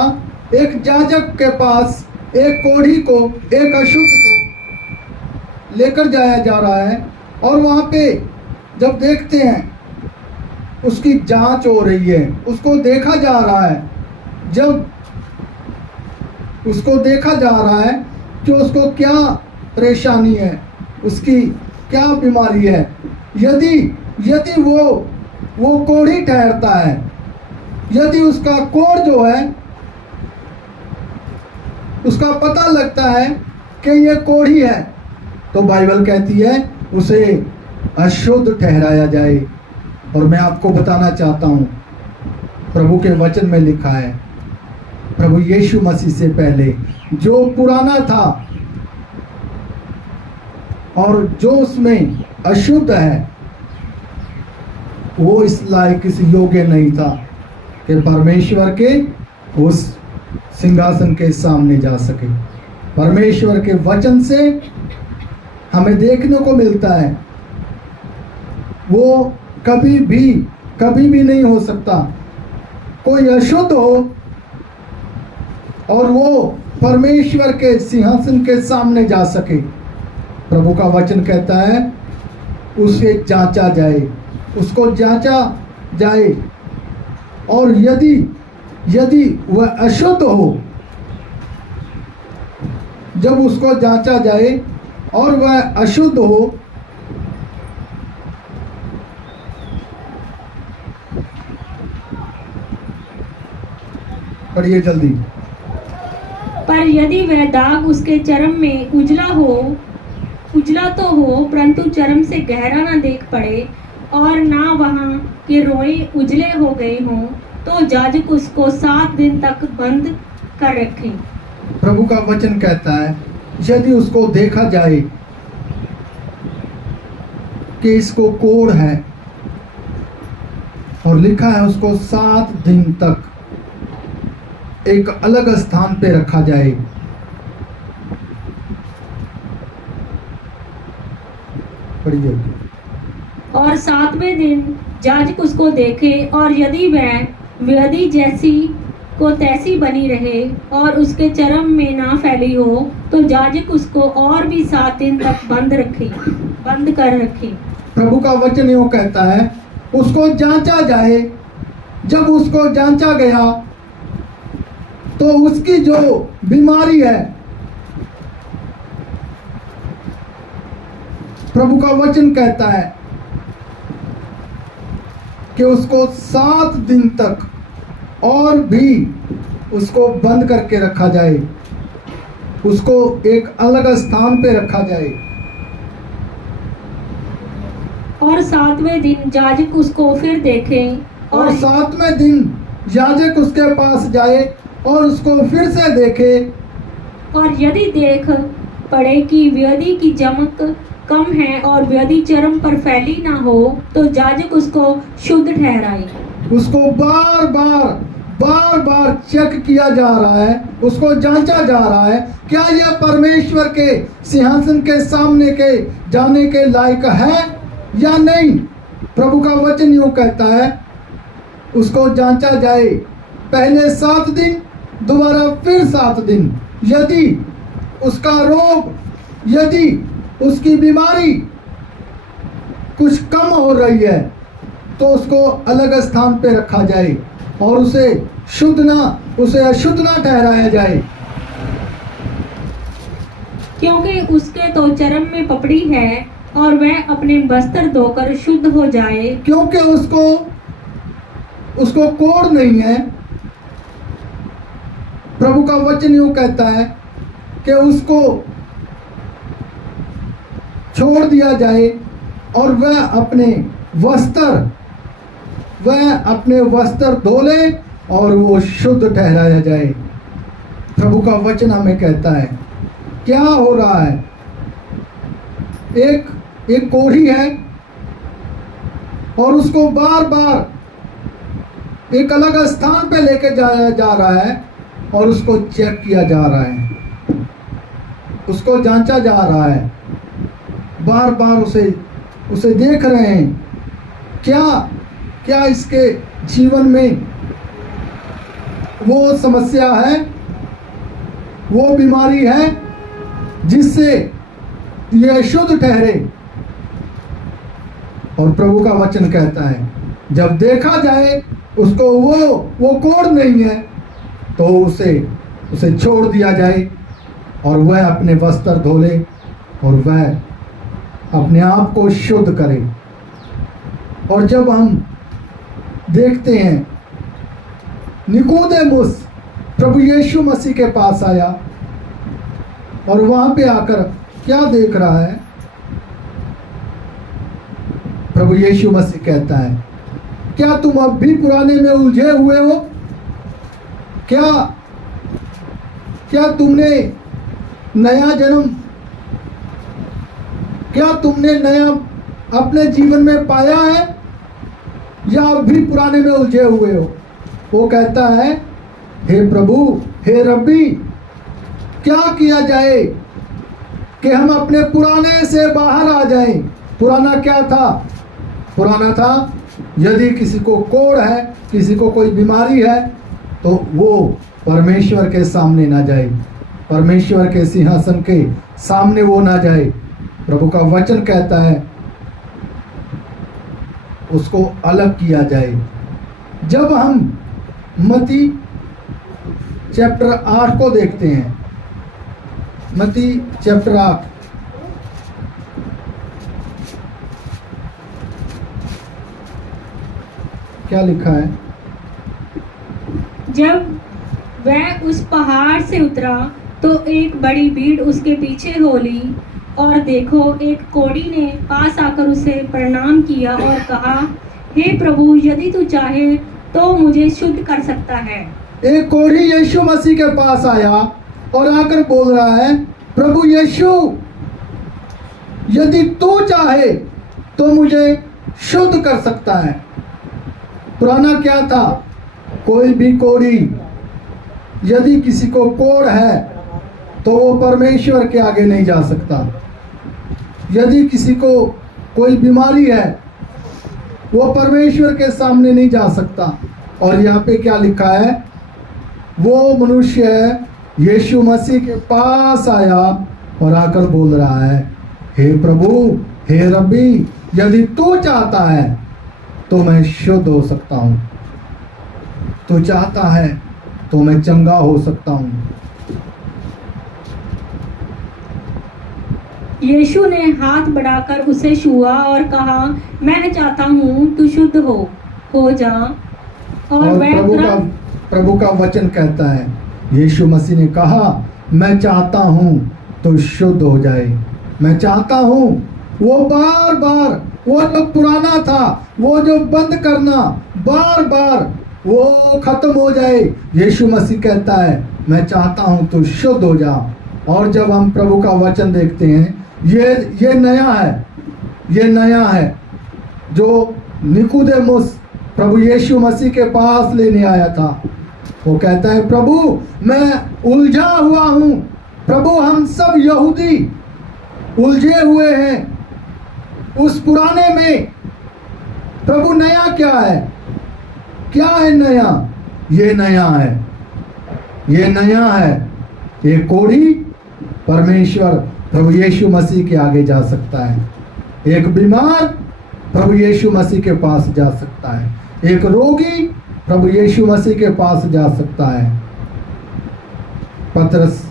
एक याजक के पास एक कोढ़ी को, एक अशुद्ध को लेकर जाया जा रहा है और वहाँ पे जब देखते हैं उसकी जांच हो रही है, उसको देखा जा रहा है। जब उसको देखा जा रहा है कि उसको क्या परेशानी है, उसकी क्या बीमारी है। यदि वो कोढ़ी ठहरता है, यदि उसका कोढ़ जो है उसका पता लगता है कि ये कोढ़ी है, तो बाइबल कहती है उसे अशुद्ध ठहराया जाए। और मैं आपको बताना चाहता हूँ, प्रभु के वचन में लिखा है, प्रभु यीशु मसीह से पहले जो पुराना था और जो उसमें अशुद्ध है, वो इस लायक, इस योग्य नहीं था कि परमेश्वर के उस सिंहासन के सामने जा सके। परमेश्वर के वचन से हमें देखने को मिलता है वो कभी भी नहीं हो सकता कोई अशुद्ध हो और वो परमेश्वर के सिंहासन के सामने जा सके। प्रभु का वचन कहता है उसे जांचा जाए, उसको जांचा जाए और यदि वह अशुद्ध हो, जब उसको जांचा जाए और वह अशुद्ध हो, पढ़िए जल्दी। पर यदि वह दाग उसके चर्म में उजला तो हो, परंतु चर्म से गहरा ना देख पड़े और ना वहाँ के रोए उजले हो गए हों, तो याजक उसको 7 दिन तक बंद कर रखे। प्रभु का वचन कहता है यदि उसको देखा जाए कि इसको कोढ़ है और लिखा है उसको 7 दिन तक एक अलग स्थान पे रखा जाए, पढ़िए। और 7वें दिन याजक उसको देखे और यदि वह व्याधि जैसी को तैसी बनी रहे और उसके चर्म में ना फैली हो, तो याजक उसको और भी 7 दिन तक बंद कर रखे। प्रभु का वचन यूं कहता है उसको जांचा जाए। जब उसको जांचा गया तो उसकी जो बीमारी है, प्रभु का वचन कहता है कि उसको 7 दिन तक और भी उसको बंद करके रखा जाए, उसको एक अलग स्थान पे रखा जाए। और 7वें दिन याजक उसको फिर देखे और 7वें दिन याजक उसके पास जाए और उसको फिर से देखे, और यदि देख पड़े कि व्याधि की चमक कम है और व्याधि चर्म पर फैली ना हो, तो याजक उसको शुद्ध ठहराए। उसको बार बार चेक किया जा रहा है, उसको जांचा जा रहा है क्या यह परमेश्वर के सिंहासन के सामने के जाने के लायक है या नहीं। प्रभु का वचन यूं कहता है उसको जांचा जाए, पहले 7 दिन, दोबारा फिर 7 दिन। यदि उसका रोग, यदि उसकी बीमारी कुछ कम हो रही है तो उसको अलग स्थान पे रखा जाए और उसे अशुद्ध ना ठहराया जाए, क्योंकि उसके तो चर्म में पपड़ी है और वह अपने वस्त्र धोकर शुद्ध हो जाए। क्योंकि उसको कोढ़ नहीं है। प्रभु का वचन यूं कहता है कि उसको छोड़ दिया जाए और वह अपने वस्त्र धो ले और वो शुद्ध ठहराया जाए। प्रभु का वचन हमें कहता है क्या हो रहा है, एक कोढ़ी है और उसको बार बार एक अलग स्थान पे लेके जाया जा रहा है और उसको चेक किया जा रहा है, उसको जांचा जा रहा है, बार बार उसे देख रहे हैं क्या इसके जीवन में वो समस्या है, वो बीमारी है जिससे यह शुद्ध ठहरे। और प्रभु का वचन कहता है जब देखा जाए उसको वो कोढ़ नहीं है तो उसे छोड़ दिया जाए और वह अपने वस्त्र धो ले और वह अपने आप को शुद्ध करे। और जब हम देखते हैं निकोदेमुस प्रभु यीशु मसीह के पास आया और वहां पे आकर क्या देख रहा है, प्रभु यीशु मसीह कहता है क्या तुम अब भी पुराने में उलझे हुए हो, क्या तुमने नया अपने जीवन में पाया है या अब भी पुराने में उलझे हुए हो। वो कहता है हे प्रभु, हे रब्बी, क्या किया जाए कि हम अपने पुराने से बाहर आ जाएं। पुराना क्या था? पुराना था यदि किसी को कोढ़ है, किसी को कोई बीमारी है तो वो परमेश्वर के सामने ना जाए, परमेश्वर के सिंहासन के सामने वो ना जाए। प्रभु का वचन कहता है उसको अलग किया जाए। जब हम मत्ती चैप्टर 8 को देखते हैं, मत्ती चैप्टर 8 क्या लिखा है? जब वह उस पहाड़ से उतरा तो एक बड़ी भीड़ उसके पीछे हो ली, और देखो एक कोढ़ी ने पास आकर उसे प्रणाम किया और कहा, हे प्रभु, यदि तू चाहे तो मुझे शुद्ध कर सकता है। एक कोढ़ी यीशु मसीह के पास आया और आकर बोल रहा है, प्रभु यीशु, यदि तू चाहे तो मुझे शुद्ध कर सकता है। पुराना क्या था, कोई भी कोढ़ी यदि किसी को कोढ़ है तो वो परमेश्वर के आगे नहीं जा सकता। यदि किसी को कोई बीमारी है वो परमेश्वर के सामने नहीं जा सकता। और यहाँ पे क्या लिखा है, वो मनुष्य यीशु मसीह के पास आया और आकर बोल रहा है, हे प्रभु, हे रब्बी, यदि तू चाहता है तो मैं शुद्ध हो सकता हूँ, तू चाहता है तो मैं चंगा हो सकता हूँ। यीशु ने हाथ बढ़ाकर उसे छुआ और कहा, मैं चाहता हूँ, तू शुद्ध हो जा। और वह प्रभु का वचन कहता है, यीशु मसीह ने कहा, मैं चाहता हूँ तो शुद्ध हो जाए। मैं चाहता हूँ वो बार बार वो जो पुराना था, वो जो बंद करना बार बार वो खत्म हो जाए। यीशु मसीह कहता है, मैं चाहता हूँ तो शुद्ध हो जा। और जब हम प्रभु का वचन देखते हैं, ये नया है, ये नया है जो निकोदेमुस प्रभु यीशु मसीह के पास लेने आया था। वो कहता है, प्रभु मैं उलझा हुआ हूँ, प्रभु हम सब यहूदी उलझे हुए हैं उस पुराने में। प्रभु नया क्या है, क्या है नया? ये नया है, ये नया है। ये कोढ़ी परमेश्वर प्रभु यीशु मसीह के आगे जा सकता है। एक बीमार प्रभु यीशु मसीह के पास जा सकता है। एक रोगी प्रभु यीशु मसीह के पास जा सकता है। पतरस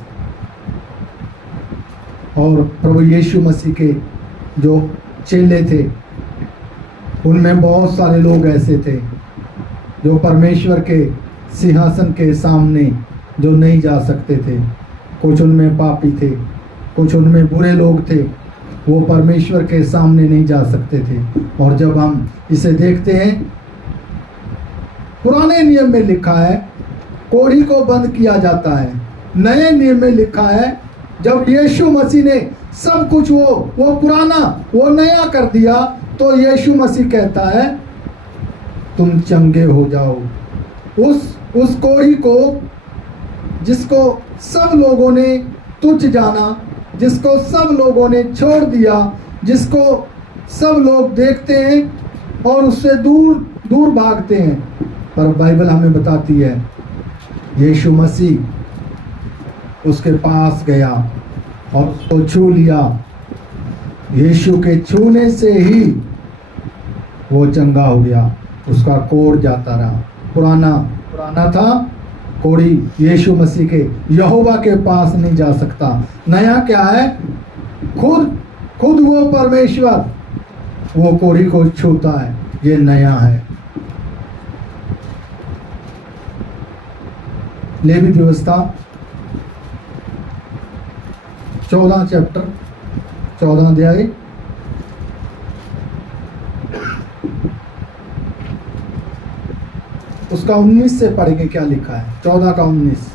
और प्रभु यीशु मसीह के जो चेले थे, उनमें बहुत सारे लोग ऐसे थे जो परमेश्वर के सिंहासन के सामने जो नहीं जा सकते थे। कुछ उनमें पापी थे, कुछ उनमें बुरे लोग थे, वो परमेश्वर के सामने नहीं जा सकते थे। और जब हम इसे देखते हैं, पुराने नियम में लिखा है कोढ़ी को बंद किया जाता है। नए नियम में लिखा है जब यीशु मसीह ने सब कुछ वो पुराना वो नया कर दिया, तो यीशु मसीह कहता है तुम चंगे हो जाओ। उस कोढ़ी को जिसको सब लोगों ने तुच्छ जाना, जिसको सब लोगों ने छोड़ दिया, जिसको सब लोग देखते हैं और उससे दूर दूर भागते हैं, पर बाइबल हमें बताती है यीशु मसीह उसके पास गया और उसको छू लिया। यीशु के छूने से ही वो चंगा हो गया, उसका कोढ़ जाता रहा। पुराना था कोढ़ी यीशु मसीह के यहोवा के पास नहीं जा सकता। नया क्या है, खुद वो परमेश्वर वो कोढ़ी को छूता है। ये नया है। लेवी व्यवस्था 14 चैप्टर 14 अध्याय उसका 19 से पढ़ेंगे क्या लिखा है। 14 का 19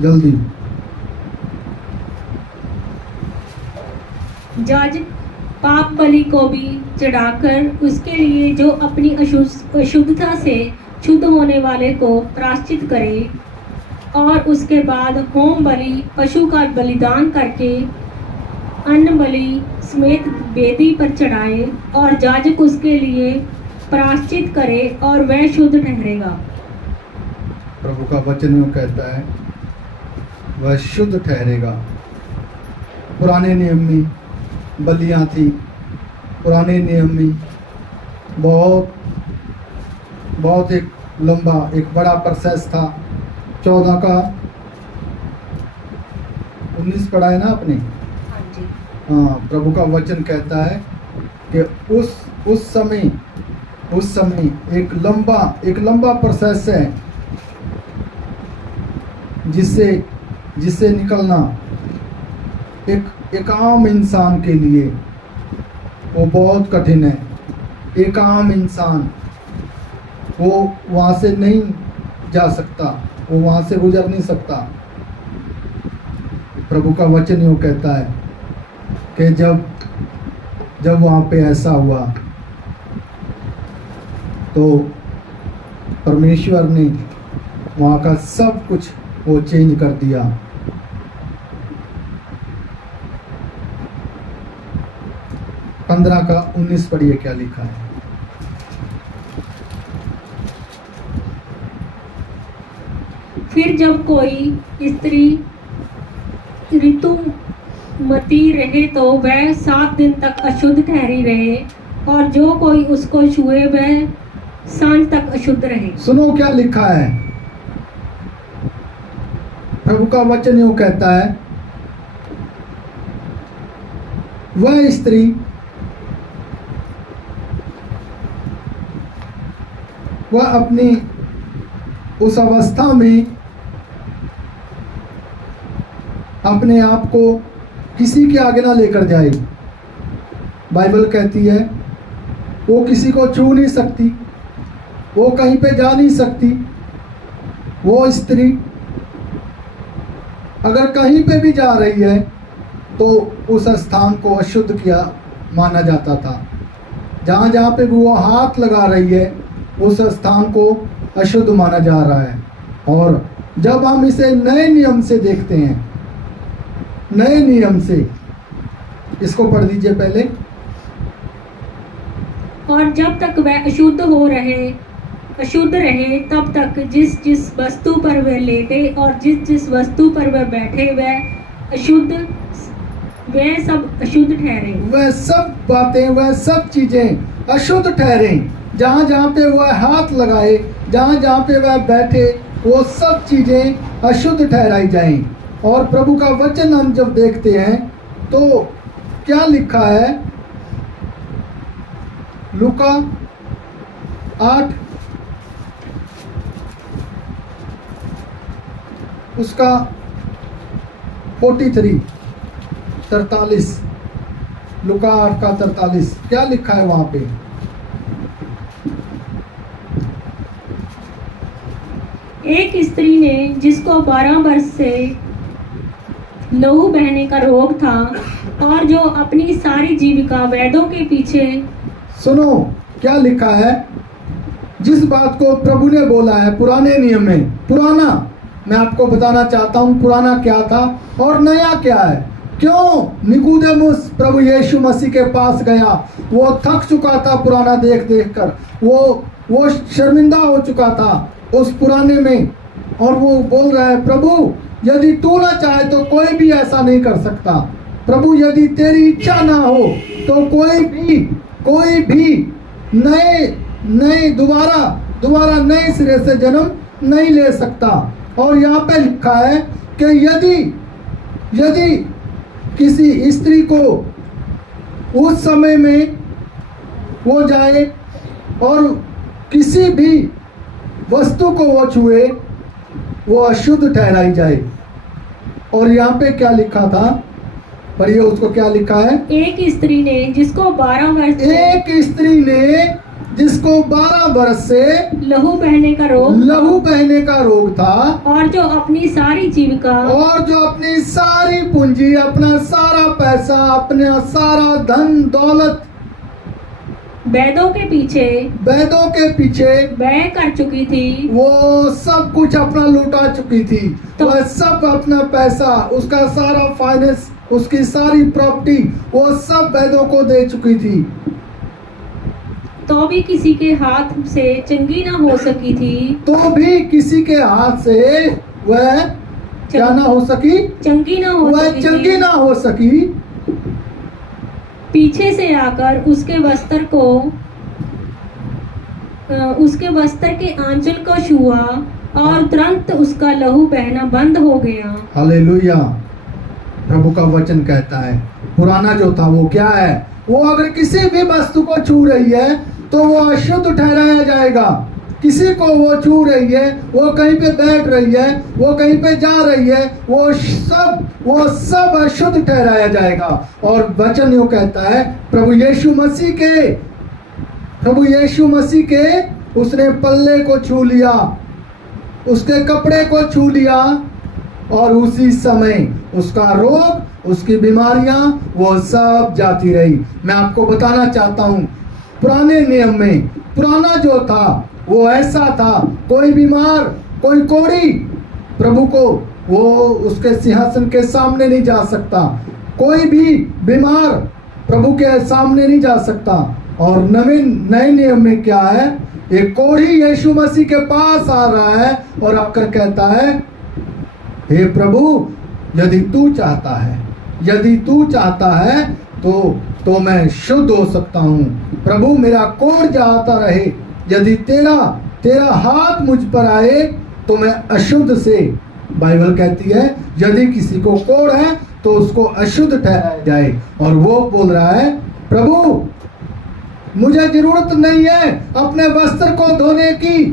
जल्दी। जज पाप बलि को भी चढ़ाकर उसके लिए जो अपनी अशुद्धता से शुद्ध होने वाले को प्रायश्चित करे, और उसके बाद होम बलि पशु का बलिदान करके अन्न बलि समेत वेदी पर चढ़ाए, और याजक उसके लिए प्रायश्चित करे और वह शुद्ध ठहरेगा। प्रभु का वचन में कहता है वह शुद्ध ठहरेगा। पुराने नियम में बलियां थी, पुराने नियम में बहुत एक लंबा एक बड़ा प्रोसेस था। 14 का 19 पढ़ा है ना आपने? हाँ जी। हाँ, प्रभु का वचन कहता है कि उस समय एक लंबा प्रोसेस है जिससे निकलना एक आम इंसान के लिए वो बहुत कठिन है। एक आम इंसान वो वहाँ से नहीं जा सकता, वो वहाँ से गुजर नहीं सकता। प्रभु का वचन यूँ कहता है कि जब वहाँ पे ऐसा हुआ तो परमेश्वर ने वहाँ का सब कुछ वो चेंज कर दिया। पंद्रह का 19 पढ़िए क्या लिखा है। फिर जब कोई स्त्री ऋतुमती रहे तो वह 7 दिन तक अशुद्ध ठहरी रहे, और जो कोई उसको छुए वह सांझ तक अशुद्ध रहे। सुनो क्या लिखा है। प्रभु का वचन यूँ कहता है, वह स्त्री वह अपनी उस अवस्था में अपने आप को किसी के आगे ना लेकर जाए। बाइबल कहती है वो किसी को छू नहीं सकती, वो कहीं पे जा नहीं सकती। वो स्त्री अगर कहीं पे भी जा रही है तो उस स्थान को अशुद्ध किया माना जाता था। जहाँ जहाँ पे वो हाथ लगा रही है उस स्थान को अशुद्ध माना जा रहा है। और जब हम इसे नए नियम से देखते हैं, नए नियम से, इसको पढ़ दीजिए पहले। और जब तक वह अशुद्ध रहे तब तक जिस जिस वस्तु पर वह लेटे और जिस जिस वस्तु पर वह बैठे वह सब अशुद्ध ठहरे। वह सब बातें, वह सब चीजें अशुद्ध ठहरे। जहाँ जहाँ पे वह हाथ लगाए, जहाँ जहाँ पे वह बैठे, वो सब चीजें अशुद्ध ठहराई जाएं। और प्रभु का वचन हम जब देखते हैं तो क्या लिखा है, लूका 8 उसका 43 लूका 8 का 43 क्या लिखा है वहां पे। एक स्त्री ने जिसको 12 वर्ष से लहू बहने का रोग था और जो अपनी सारी जीविका वैद्यों के पीछे। सुनो क्या लिखा है, जिस बात को प्रभु ने बोला है पुराने नियम में। पुराना मैं आपको बताना चाहता हूँ पुराना क्या था और नया क्या है। क्यों निकोदेमुस प्रभु यीशु मसीह के पास गया, वो थक चुका था पुराना देख देख कर, वो शर्मिंदा हो चुका था उस पुराने में। और वो बोल रहा है, प्रभु यदि तू ना चाहे तो कोई भी ऐसा नहीं कर सकता। प्रभु यदि तेरी इच्छा ना हो तो कोई भी नए दोबारा नए सिरे से जन्म नहीं ले सकता। और यहाँ पे लिखा है कि यदि किसी स्त्री को उस समय में वो जाए और किसी भी वस्तु को वो छुए, वो अशुद्ध ठहराई जाए। और यहाँ पे क्या लिखा था, पढ़िए उसको क्या लिखा है। एक स्त्री ने जिसको 12 वर्ष से लहू बहने का रोग था और जो अपनी सारी जीविका और जो अपनी सारी पूंजी, अपना सारा पैसा, अपना सारा धन दौलत वैद्यों के पीछे व्यय कर चुकी थी, वो सब कुछ अपना लुटा चुकी थी। तो वह सब अपना पैसा, उसका सारा फाइनेंस, उसकी सारी प्रॉपर्टी वो सब वैद्यों को दे चुकी थी। तो भी किसी के हाथ से चंगी ना हो सकी थी। वह क्या ना हो सकी, चंगी ना हो सकी। पीछे से आकर उसके वस्त्र के आंचल को छुआ और तुरंत उसका लहू बहना बंद हो गया। हालेलुया। प्रभु का वचन कहता है पुराना जो था वो क्या है, वो अगर किसी भी वस्तु को छू रही है तो वो अशुद्ध ठहराया जाएगा। किसी को वो छू रही है, वो कहीं पे बैठ रही है, वो कहीं पे जा रही है, वो सब अशुद्ध ठहराया जाएगा। और वचन यूं कहता है, प्रभु यीशु मसीह के उसने पल्ले को छू लिया, उसके कपड़े को छू लिया, और उसी समय उसका रोग, उसकी बीमारियां वो सब जाती रही। मैं आपको बताना चाहता हूं, पुराने नियम में पुराना जो था वो ऐसा था, कोई बीमार, कोई कोढ़ी प्रभु को वो उसके सिंहासन के सामने नहीं जा सकता, कोई भी बीमार प्रभु के सामने नहीं जा सकता। और नए नियम में क्या है, एक कोढ़ी यीशु मसीह के पास आ रहा है और आकर कहता है, हे प्रभु यदि तू चाहता है तो मैं शुद्ध हो सकता हूँ। प्रभु मेरा कोढ़ जाता रहे, यदि तेरा हाथ मुझ पर आए तो मैं अशुद्ध से, बाइबल कहती है यदि किसी को कोढ़ है तो उसको अशुद्ध ठहराया जाए। और वो बोल रहा है, प्रभु मुझे जरूरत नहीं है अपने वस्त्र को धोने की,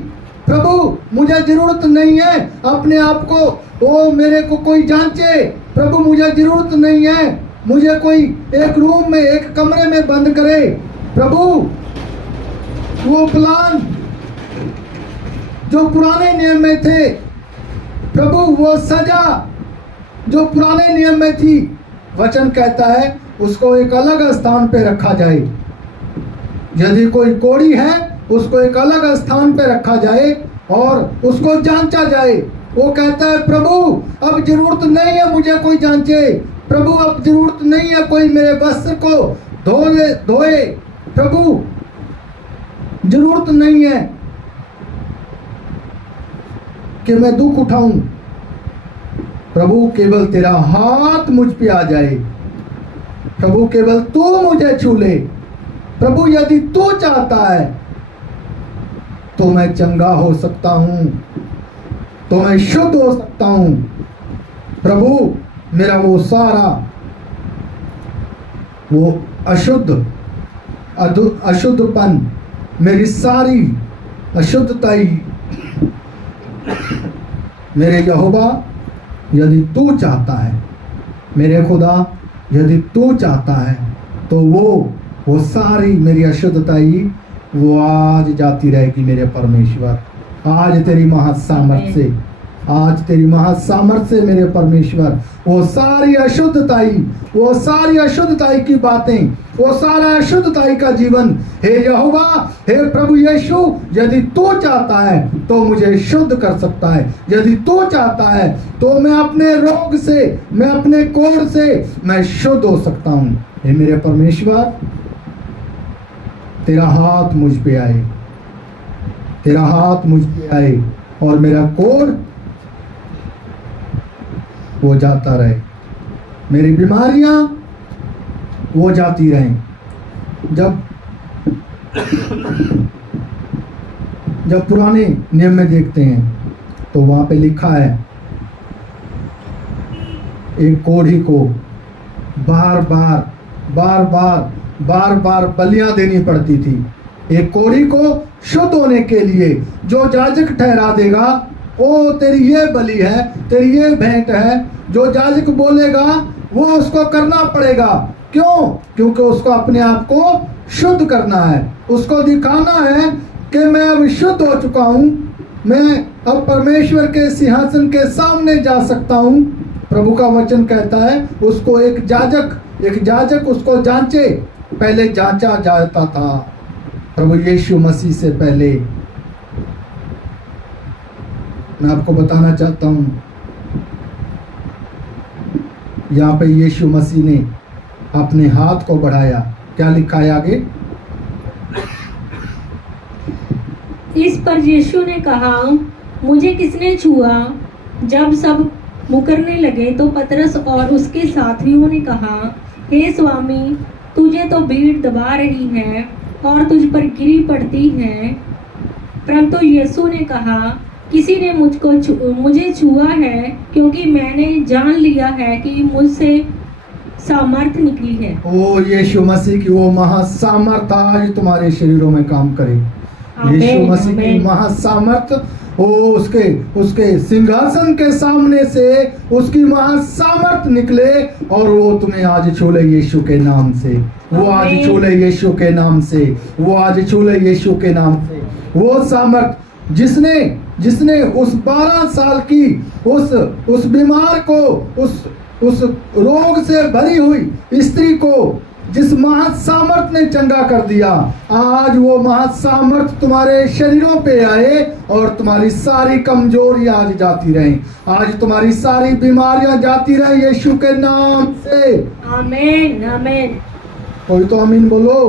प्रभु मुझे जरूरत नहीं है अपने आप को मेरे को कोई जांचे, प्रभु मुझे जरूरत नहीं है मुझे कोई एक रूम में, एक कमरे में बंद करे। प्रभु वो प्लान जो पुराने नियम में थे, प्रभु वो सजा जो पुराने नियम में थी, वचन कहता है उसको एक अलग स्थान पे रखा जाए। यदि कोई कोढ़ी है उसको एक अलग स्थान पे रखा जाए और उसको जांचा जाए। वो कहता है, प्रभु अब जरूरत नहीं है मुझे कोई जांचे, प्रभु अब जरूरत नहीं है कोई मेरे वस्त्र को धोए, प्रभु जरूरत नहीं है कि मैं दुख उठाऊं, प्रभु केवल तेरा हाथ मुझ पे आ जाए, प्रभु केवल तू मुझे छू ले, प्रभु यदि तू चाहता है तो मैं चंगा हो सकता हूं, तो मैं शुद्ध हो सकता हूं। प्रभु मेरा वो सारा वो अशुद्धपन, मेरी सारी अशुद्धताई, मेरे यहोवा यदि तू चाहता है, मेरे खुदा यदि तू चाहता है तो वो सारी मेरी अशुद्धताई वो आज जाती रहेगी। मेरे परमेश्वर आज तेरी महासामर्थ से, आज तेरी महासामर्थ से मेरे परमेश्वर वो सारी अशुद्धताई की बातें, वो सारा अशुद्धताई का जीवन, हे यहोवा, हे प्रभु यीशु, यदि तू चाहता है तो मुझे शुद्ध कर सकता है, यदि तू चाहता है तो मैं अपने रोग से, मैं अपने कोढ़ से मैं शुद्ध हो सकता हूं। हे मेरे परमेश्वर तेरा हाथ मुझ पे आए, तेरा हाथ मुझ पे आए और मेरा कोढ़ वो जाता रहे, मेरी बीमारियां वो जाती रहें। जब पुराने नियम में देखते हैं तो वहां पे लिखा है एक कोढ़ी को बार बार बलियां देनी पड़ती थी। एक कोढ़ी को शुद्ध होने के लिए जो याजक ठहरा देगा, ओ तेरी ये बलि है, तेरी ये भेंट है, जो याजक बोलेगा वो उसको करना पड़ेगा। क्यों? क्योंकि उसको अपने आप को शुद्ध करना है, उसको दिखाना है कि मैं अब शुद्ध हो चुका हूँ, मैं अब परमेश्वर के सिंहासन के सामने जा सकता हूँ। प्रभु का वचन कहता है उसको एक याजक उसको जांचे, पहले जांचा जाता था प्रभु यीशु मसीह से पहले। मैं आपको बताना चाहता हूं, यहाँ पे यीशु मसीह ने अपने हाथ को बढ़ाया, क्या लिखा है आगे? इस पर यीशु ने कहा, मुझे किसने छुआ? जब सब मुकरने लगे तो पतरस और उसके साथियों ने कहा, हे स्वामी, तुझे तो भीड़ दबा रही है और तुझ पर गिरी पड़ती है। परंतु यीशु ने कहा, किसी ने मुझे छुआ है, क्योंकि मैंने जान लिया है कि मुझसे सामर्थ निकली है। ओ यीशु मसीह की वो महासामर्थ आज तुम्हारे शरीरों में काम करे। आमीन, यीशु मसीह की आमीन। महासामर्थ वो उसके सिंहासन के सामने से उसकी महासामर्थ निकले और वो तुम्हें आज छू ले यीशु के नाम से। वो आज आमीन। छू ले यीशु के नाम से। वो आज छू ले यीशु के नाम से। वो सामर्थ जिसने उस 12 साल की उस बीमार को उस रोग से भरी हुई स्त्री को जिस महासामर्थ ने चंगा कर दिया, आज वो महासामर्थ तुम्हारे शरीरों पे आए और तुम्हारी सारी कमजोरियां आज जाती रहें। आज तुम्हारी सारी बीमारियां जाती रहें यीशु के नाम से। आमीन, आमीन। कोई तो आमीन बोलो।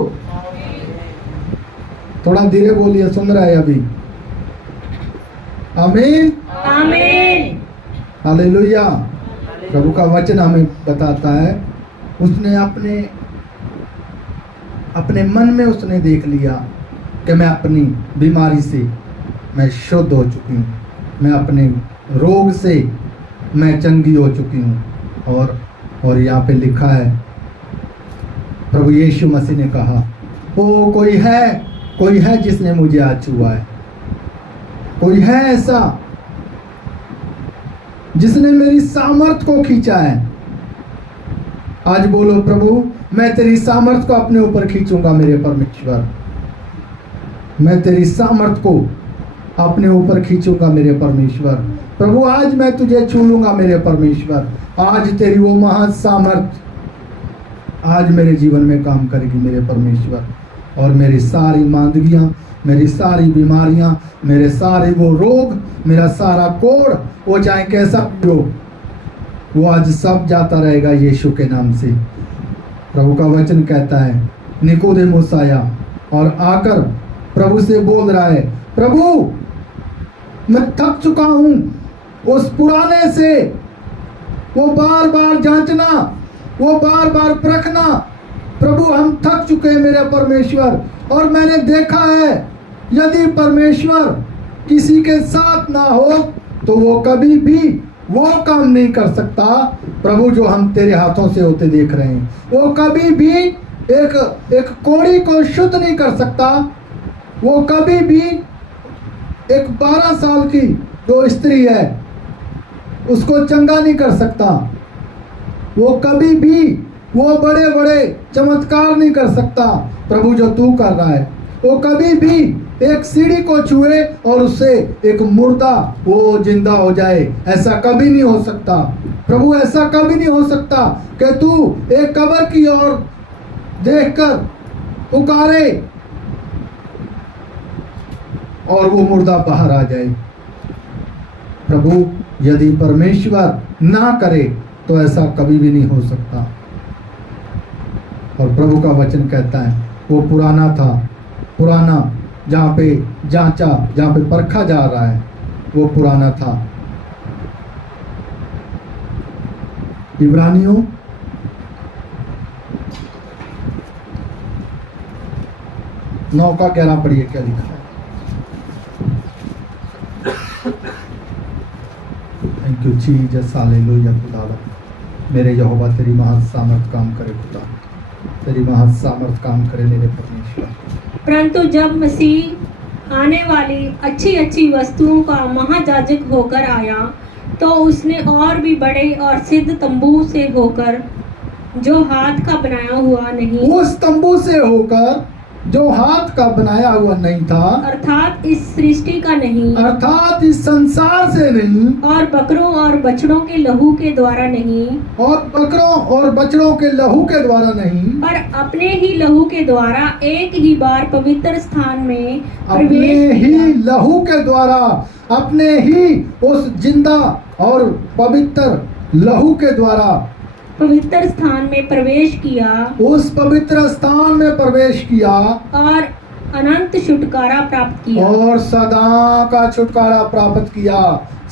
थोड़ा धीरे बोलिए, सुन रहा है अभी। आमीन, आमीन। हालेलुया। प्रभु का वचन हमें बताता है उसने अपने मन में उसने देख लिया कि मैं अपनी बीमारी से मैं शुद्ध हो चुकी हूँ, मैं अपने रोग से मैं चंगी हो चुकी हूँ। और यहाँ पे लिखा है प्रभु यीशु मसीह ने कहा, ओ कोई है जिसने मुझे आज छुआ है। कोई है ऐसा जिसने मेरी सामर्थ को खींचा है। आज बोलो, प्रभु मैं तेरी सामर्थ को अपने ऊपर खींचूंगा मेरे परमेश्वर। मैं तेरी सामर्थ को अपने ऊपर खींचूंगा मेरे परमेश्वर। प्रभु आज मैं तुझे छू लूंगा मेरे परमेश्वर। आज तेरी वो महान सामर्थ आज मेरे जीवन में काम करेगी मेरे परमेश्वर। और मेरी सारी मांदगियां, मेरी सारी बीमारियां, मेरे सारे वो रोग, मेरा सारा कोढ़, वो चाहे कैसा भी हो, वो आज सब जाता रहेगा यीशु के नाम से। प्रभु का वचन कहता है निकोदेमुस आया और आकर प्रभु से बोल रहा है, प्रभु मैं थक चुका हूं उस पुराने से, वो बार बार जांचना, वो बार बार परखना। प्रभु हम थक चुके हैं मेरे परमेश्वर। और मैंने देखा है यदि परमेश्वर किसी के साथ ना हो तो वो कभी भी वो काम नहीं कर सकता। प्रभु जो हम तेरे हाथों से होते देख रहे हैं, वो कभी भी एक कोढ़ी को शुद्ध नहीं कर सकता। वो कभी भी एक 12 साल की जो स्त्री है उसको चंगा नहीं कर सकता। वो कभी भी वो बड़े बड़े चमत्कार नहीं कर सकता। प्रभु जो तू कर रहा है, वो कभी भी एक सीढ़ी को छुए और उससे एक मुर्दा वो जिंदा हो जाए, ऐसा कभी नहीं हो सकता। प्रभु ऐसा कभी नहीं हो सकता कि तू एक कब्र की ओर देखकर पुकारे और वो मुर्दा बाहर आ जाए। प्रभु यदि परमेश्वर ना करे तो ऐसा कभी भी नहीं हो सकता। और प्रभु का वचन कहता है वो पुराना था, पुराना जहाँ पे जांचा, जहाँ पे परखा जा रहा है, वो पुराना था। इब्रानियों 9:11 पढ़िए क्या लिखा है। Thank you Jesus, hallelujah. खुदा मेरे यहोवा तेरी महान सामर्थ काम करे, खुदा तेरी महान सामर्थ काम करे मेरे परमेश्वर। परंतु जब मसीह आने वाली अच्छी अच्छी वस्तुओं का महायाजक होकर आया तो उसने और भी बड़े और सिद्ध तंबू से होकर जो हाथ का बनाया हुआ नहीं, उस तंबू से होकर जो हाथ का बनाया हुआ नहीं था, अर्थात इस सृष्टि का नहीं, अर्थात इस संसार से नहीं, और बकरों और बछड़ों के लहू के द्वारा नहीं, और बकरों और बछड़ों के लहू के द्वारा नहीं, पर अपने ही लहू के द्वारा एक ही बार पवित्र स्थान में अपने प्रवेश ही किया। लहू के द्वारा, अपने ही उस जिंदा और पवित्र लहू के द्वारा पवित्र स्थान में प्रवेश किया उस पवित्र स्थान में प्रवेश किया और अनंत छुटकारा प्राप्त किया। और सदा का छुटकारा प्राप्त किया।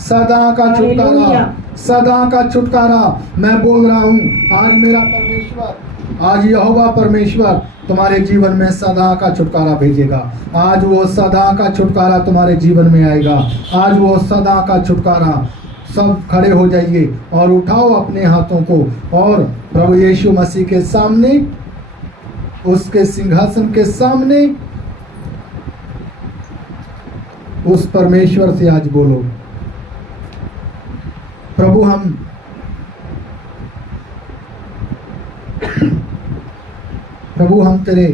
सदा का छुटकारा, हालेलुया। सदा का छुटकारा। मैं बोल रहा हूँ आज मेरा परमेश्वर, आज यहोवा परमेश्वर तुम्हारे जीवन में सदा का छुटकारा भेजेगा। आज वो सदा का छुटकारा तुम्हारे जीवन में आएगा। आज वो सदा का छुटकारा। सब खड़े हो जाइए और उठाओ अपने हाथों को और प्रभु यीशु मसीह के सामने, उसके सिंहासन के सामने उस परमेश्वर से आज बोलो, प्रभु हम तेरे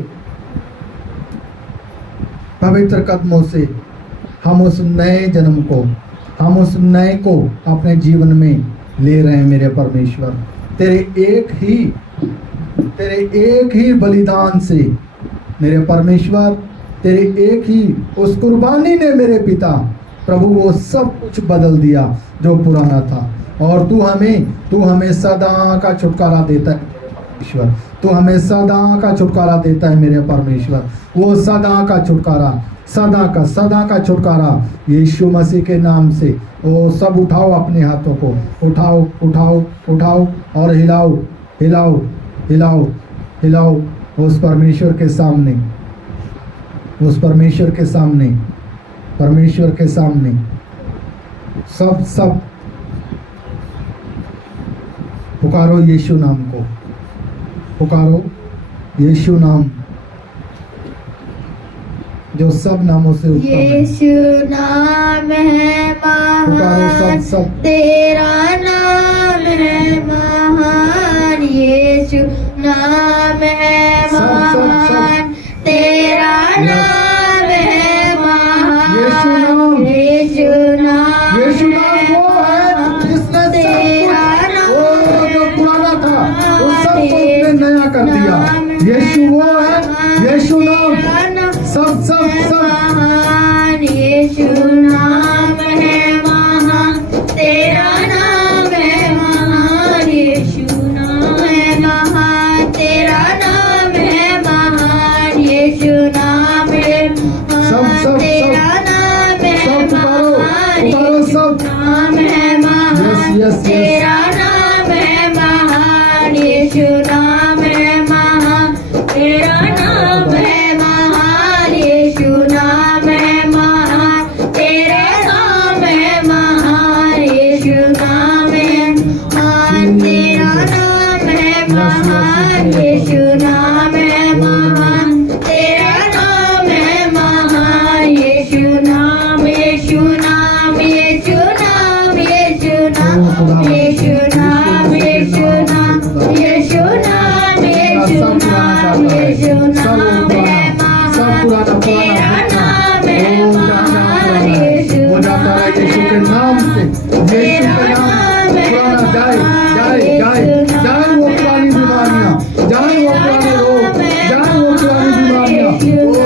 पवित्र कदमों से हम उस नए जन्म को, हम उस नए को अपने जीवन में ले रहे हैं मेरे परमेश्वर। तेरे एक ही बलिदान से मेरे परमेश्वर, तेरे एक ही उस कुर्बानी ने मेरे पिता प्रभु वो सब कुछ बदल दिया जो पुराना था। और तू हमें सदा का छुटकारा देता है परमेश्वर, तू हमें सदा का छुटकारा देता है मेरे परमेश्वर। वो सदा का छुटकारा यीशु मसीह के नाम से। ओ सब उठाओ अपने हाथों को, उठाओ और हिलाओ उस परमेश्वर के सामने सब पुकारो यीशु नाम को, पुकारो यीशु नाम जो सब नामों से उत्तम है। यीशु नाम है महान, सब तेरा नाम है महान। यीशु नाम है महान, तेरा नाम है महान। यीशु नाम वो है जिसने तेरा जो पुराना था वो सब को नया कर दिया। यीशु वो है, यीशु नाम सब महान। यीशु नाम है महान, तेरा नाम है महान। यीशु नाम है महान, तेरा नाम है महान। यीशु नाम है महान, तेरा नाम है महान। यीशु नाम है महान, तेरा नाम है महान। यीशु नाम है महान, तेरा नाम है महान। यीशु नाम है महान, तेरा नाम है महान। यीशु नाम है महान, तेरा नाम है महान। यीशु नाम है महान, तेरा नाम है महान। यीशु नाम, यीशु नाम, यीशु नाम, यीशु नाम, यीशु नाम, यीशु नाम, यीशु नाम, यीशु नाम, यीशु नाम है महान, तेरा नाम है महान। यीशु यीशु के नाम से, यीशु के नाम जाए वो पुरानी बीमारियां, जाए वो पुराने रोग, जाए वो पुरानी बीमारियां, ओ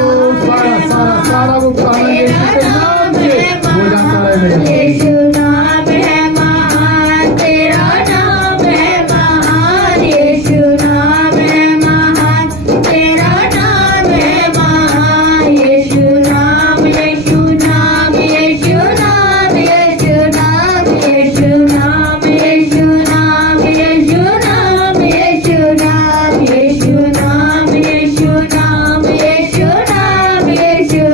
सारा वो पुराना यीशु के नाम से वो जाता रहे मेरे। यीशु नाम है महान, तेरा नाम है महान। यीशु नाम है महान, तेरा नाम है महान। यीशु नाम, यीशु नाम, यीशु नाम, यीशु नाम, यीशु नाम, यीशु नाम, यीशु नाम, यीशु नाम, यीशु नाम, यीशु नाम, यीशु नाम, यीशु नाम, यीशु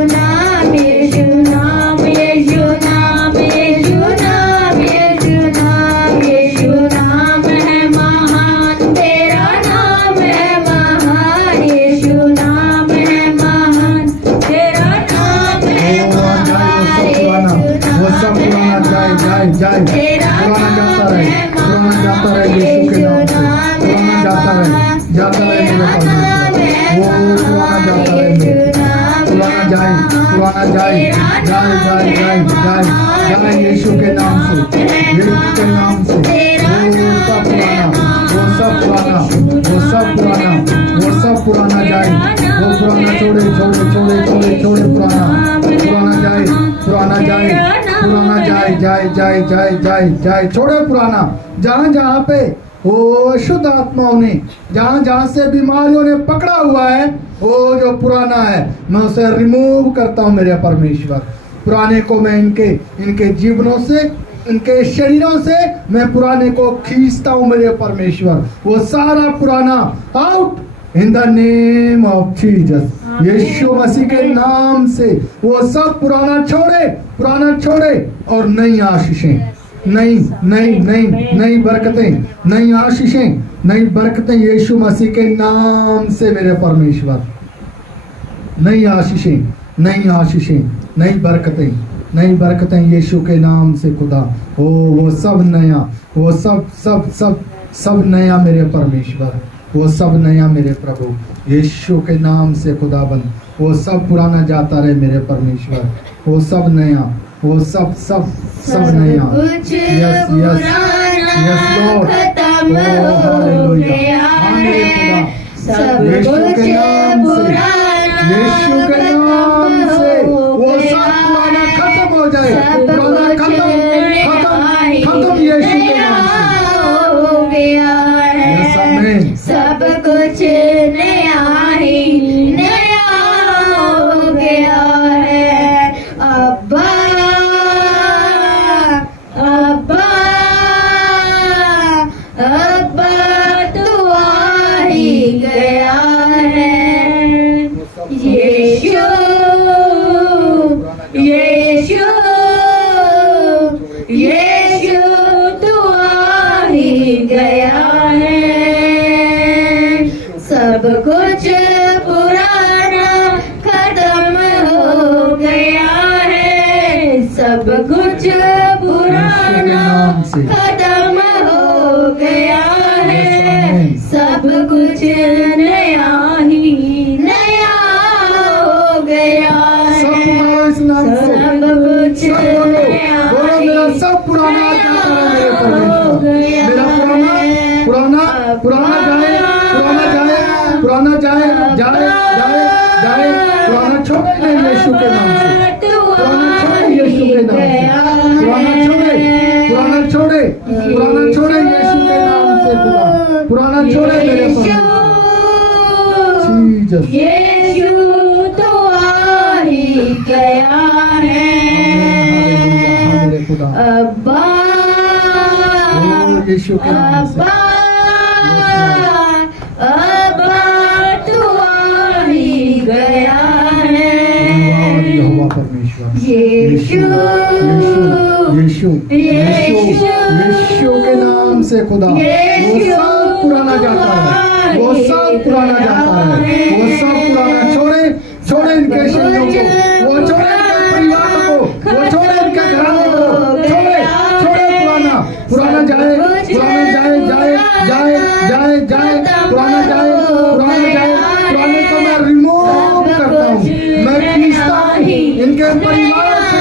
नाम, यीशु नाम, यीशु नाम, यीशु नाम, यीशु नाम है महान, तेरा नाम है महान। यीशु नाम है महान, तेरा नाम है महान। वो सब पुराना जाए पुराना जाता रहे यीशु के नाम से, पुराना जाता रहे मेरे परमेश्वर। वो पुराना जाता रहे मेरे, पुराना जाए यीशु के नाम से, यीशु के नाम से। वो सब पुराना जाए, वो पुराना छोड़े पुराना जाए छोड़े पुराना। जहाँ पे वो शुद्ध आत्माओं ने, जहाँ से बीमारियों ने पकड़ा हुआ है, वो जो पुराना है मैं उसे रिमूव करता हूँ मेरे परमेश्वर। पुराने को मैं इनके जीवनों से, इनके शरीरों से मैं पुराने को खींचता हूँ मेरे परमेश्वर। वो सारा पुराना out in the name of Jesus, Yeshu Masih के नाम से। वो सब पुराना छोड़े और नई आशीषें, नई बरकतें, नई आशीषें, नई बरकतें यीशु मसीह के नाम से मेरे परमेश्वर। नई आशीषें, नई बरकतें नई बरकतें यीशु के नाम से खुदा। ओ वो सब नया, वो सब सब सब सब नया मेरे परमेश्वर, वो सब नया मेरे प्रभु यीशु के नाम से खुदाबंद। वो सब पुराना जाता रहे मेरे परमेश्वर, वो सब नया, वो सब सब सब नया। कुछ यस यस यस लॉर्ड, खत्म ओ हो हालेलुया, गया हाँ मेरे खुदा, सब यीशु के कुछ नाम से, पुराना यीशु के नाम से वो सब पुराना खत्म हो जाए, पुराना खत्म खत्म खत्म यीशु के नाम से। हो गया यस है, आमीन। सब कुछ नया ही नया हो गया है। अब्बा अब्बा अब्बा तू आ ही गया है। यीशु यीशु यीशु तू आ ही गया है। सब कुछ पुराना खत्म हो गया है, सब कुछ पुराना खत्म हो गया है, सब कुछ नया ही नया हो गया सब है। पुराना इस नाम से, सब कुछ सब बोलो, नया बोलो मेरा सब पुराना जाता रहे मेरे परमेश्वर, मेरा पुराना पुराना पुराना जाए, पुराना जाए, पुराना जाए जाए जाए जाए, पुराना छोड़े नहीं यीशु के नाम से, पुराना छोड़े यीशु के नाम से, पुराना छोड़े, पुराना छोड़े, पुराना छोड़े यीशु के नाम से, पुराना छोड़े मेरे परमेश्वर। जीसस, यीशु तो आ ही गया है। हालेलुया, मेरे खुदा, अब्बा ओ यीशु के नाम से, अब्बा तू आ ही गया है। धन्यवाद यहोवा परमेश्वर। यीशु यीशु यीशु यीशु के नाम से खुदा, वो सब पुराना जाता है, वो सब पुराना जाता है, वो सब पुराना छोड़े छोड़े इनके शरीरों को, वो छोड़े इनके परिवार को, वो छोड़े इनके घराने को, छोड़े छोड़े पुराना पुराना जाए, पुराना जाए जाए जाए जाए जाए, पुराना जाए, पुराना जाए, पुराने को मैं रिमूव करता हूँ, मैं खींचता हूँ इनके परिवार से।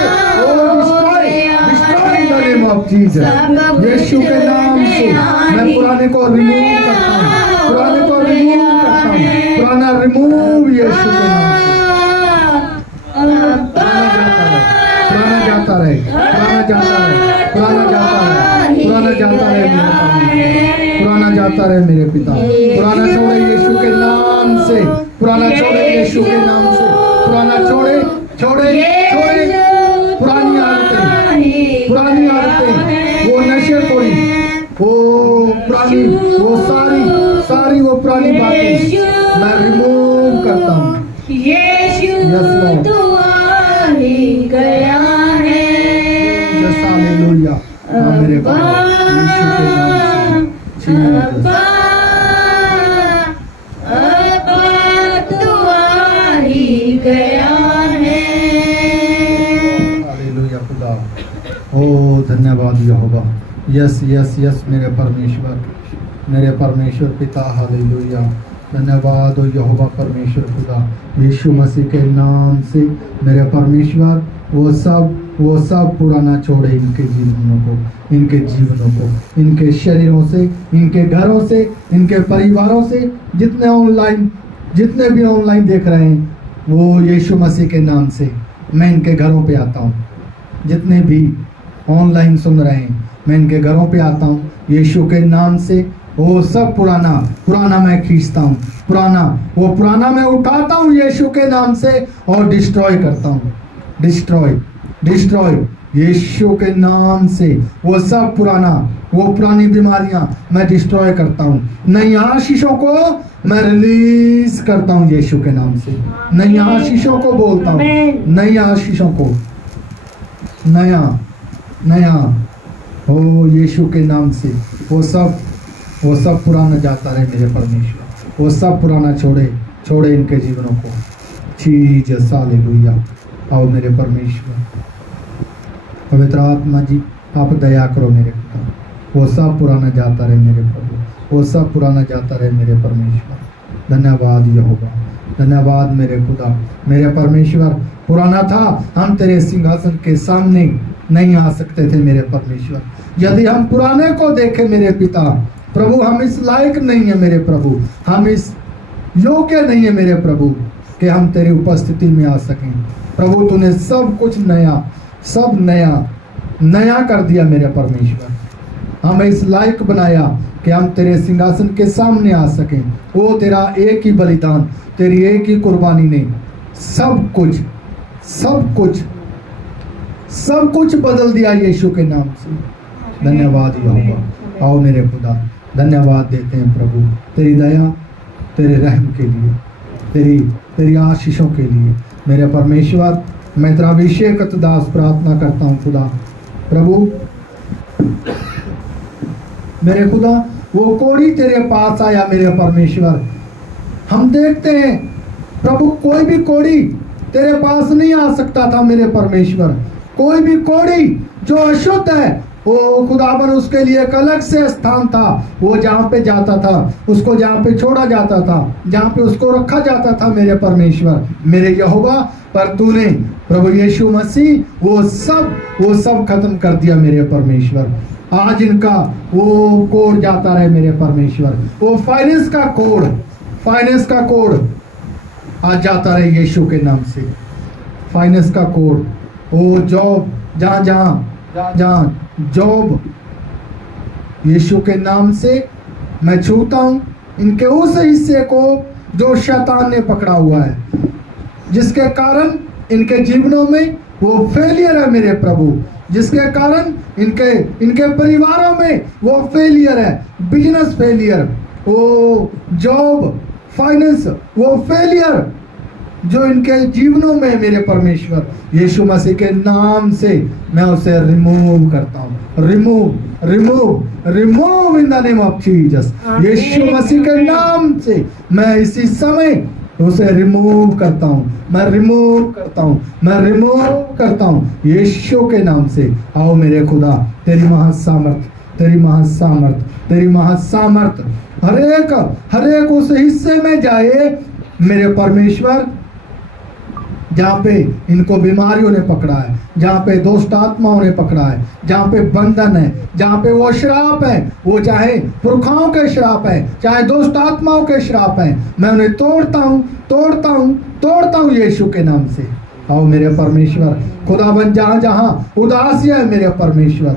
यीशु के नाम से मैं पुराने को रिमूव करता हूँ, पुराने को रिमूव करता हूँ, पुराना रिमूव यीशु के नाम से। पुराना जाता रहे, पुराना जाता रहे, पुराना जाता रहे, पुराना जाता रहे, पुराना जाता रहे मेरे पिता, पुराना छोड़े यीशु के नाम से, पुराना छोड़े यीशु के नाम से, पुराना छोड़े छोड़े छोड़े पुरानी आदतें, पुरानी आदतें, वो नशे कोई, वो पुरानी, वो सारी सारी वो पुरानी बातें मैं रिमूव करता हूँ। यीशु तू आ ही गया है। यस हालेलुया, हाँ मेरे बाबा यीशु के नाम से, अब्बा अब्बा तू आ ही गया है। हालेलुया खुदा, ओ धन्यवाद यहोवा। यस यस यस मेरे परमेश्वर पिता, हालेलुया, धन्यवाद हो यहोवा परमेश्वर खुदा, यीशु मसीह के नाम से मेरे परमेश्वर वो सब पुराना छोड़े इनके जीवनों को, इनके जीवनों को, इनके शरीरों से, इनके घरों से, इनके परिवारों से, जितने भी ऑनलाइन देख रहे हैं, वो यीशु मसीह के नाम से मैं इनके घरों पे आता हूँ। जितने भी ऑनलाइन सुन रहे हैं मैं इनके घरों पे आता हूँ यीशु के नाम से। वो सब पुराना मैं खींचता हूँ, पुराना मैं उठाता हूँ यीशु के नाम से और डिस्ट्रॉय करता हूँ, डिस्ट्रॉय यीशु के नाम से। वो सब वो पुरानी बीमारियां मैं डिस्ट्रॉय करता हूँ, नई आशीषों को मैं रिलीज करता हूँ यीशु के नाम से। नई आशीषों को बोलता हूँ, नई आशीषों को, नया ओ यीशु के नाम से। वो सब पुराना जाता रहे मेरे परमेश्वर, वो सब पुराना छोड़े इनके जीवनों को। Jesus hallelujah. आओ मेरे परमेश्वर, पवित्र आत्मा जी आप दया करो मेरे खुदा, वो सब पुराना जाता रहे मेरे प्रभु, वो सब पुराना जाता रहे मेरे परमेश्वर। धन्यवाद यहोवा, धन्यवाद मेरे खुदा, मेरे परमेश्वर। पुराना था, हम तेरे सिंहासन के सामने नहीं आ सकते थे मेरे परमेश्वर। यदि हम पुराने को देखें मेरे पिता प्रभु, हम इस लायक नहीं है मेरे प्रभु, हम इस योग्य नहीं है मेरे प्रभु कि हम तेरी उपस्थिति में आ सकें। प्रभु तूने सब कुछ नया, सब नया नया कर दिया मेरे परमेश्वर। हमें इस लायक बनाया कि हम तेरे सिंहासन के सामने आ सकें। वो तेरा एक ही बलिदान, तेरी एक ही कुर्बानी ने सब कुछ सब कुछ सब कुछ बदल दिया यीशु के नाम से। धन्यवाद यहोवा। आओ मेरे खुदा, धन्यवाद देते हैं प्रभु तेरी दया, तेरे रहम के लिए, तेरी तेरी आशीषों के लिए मेरे परमेश्वर। मैं तेरा अभिषेकत दास प्रार्थना करता हूँ खुदा प्रभु। मेरे खुदा वो कोढ़ी तेरे पास आया मेरे परमेश्वर। हम देखते हैं प्रभु कोई भी कोढ़ी तेरे पास नहीं आ सकता था मेरे परमेश्वर। कोई भी कोढ़ी जो अशुद्ध है वो खुदावन उसके लिए एक अलग से स्थान था। वो जहाँ पे जाता था, उसको जहाँ पे छोड़ा जाता था, जहाँ पे उसको रखा जाता था मेरे परमेश्वर, मेरे यहोवा। पर तूने प्रभु यीशु मसीह वो सब खत्म कर दिया मेरे परमेश्वर। आज इनका वो कोड जाता रहे मेरे परमेश्वर। वो फाइनेंस का कोड आज जाता रहे यीशु के नाम से। फाइनेंस का कोड, वो जॉब, जहाँ जॉब यीशु के नाम से मैं छूता हूँ इनके उस हिस्से को जो शैतान ने पकड़ा हुआ है, जिसके कारण इनके जीवनों में वो फेलियर है मेरे प्रभु, जिसके कारण इनके परिवारों में वो फेलियर है। बिजनेस फेलियर, वो जॉब, फाइनेंस, वो फेलियर जो इनके जीवनों में मेरे परमेश्वर यीशु मसीह के नाम से मैं उसे रिमूव करता हूँ। Remove in the name of Jesus. Yeshu Masih के नाम से मैं इसी समय उसे रिमूव करता हूँ, मैं रिमूव करता हूँ यीशु के नाम से। आओ मेरे खुदा, तेरी महासामर्थ हर एक उस हिस्से में जाए मेरे परमेश्वर जहाँ पे इनको बीमारियों ने पकड़ा है, जहाँ पे दुष्ट आत्माओं ने पकड़ा है, जहाँ पे बंधन है, जहाँ पे वो श्राप है, वो चाहे पुरखाओं के श्राप है, चाहे दुष्ट आत्माओं के श्राप है, मैं उन्हें तोड़ता हूँ यीशु के नाम से। आओ मेरे परमेश्वर खुदाबंद, जहाँ उदासी है मेरे परमेश्वर,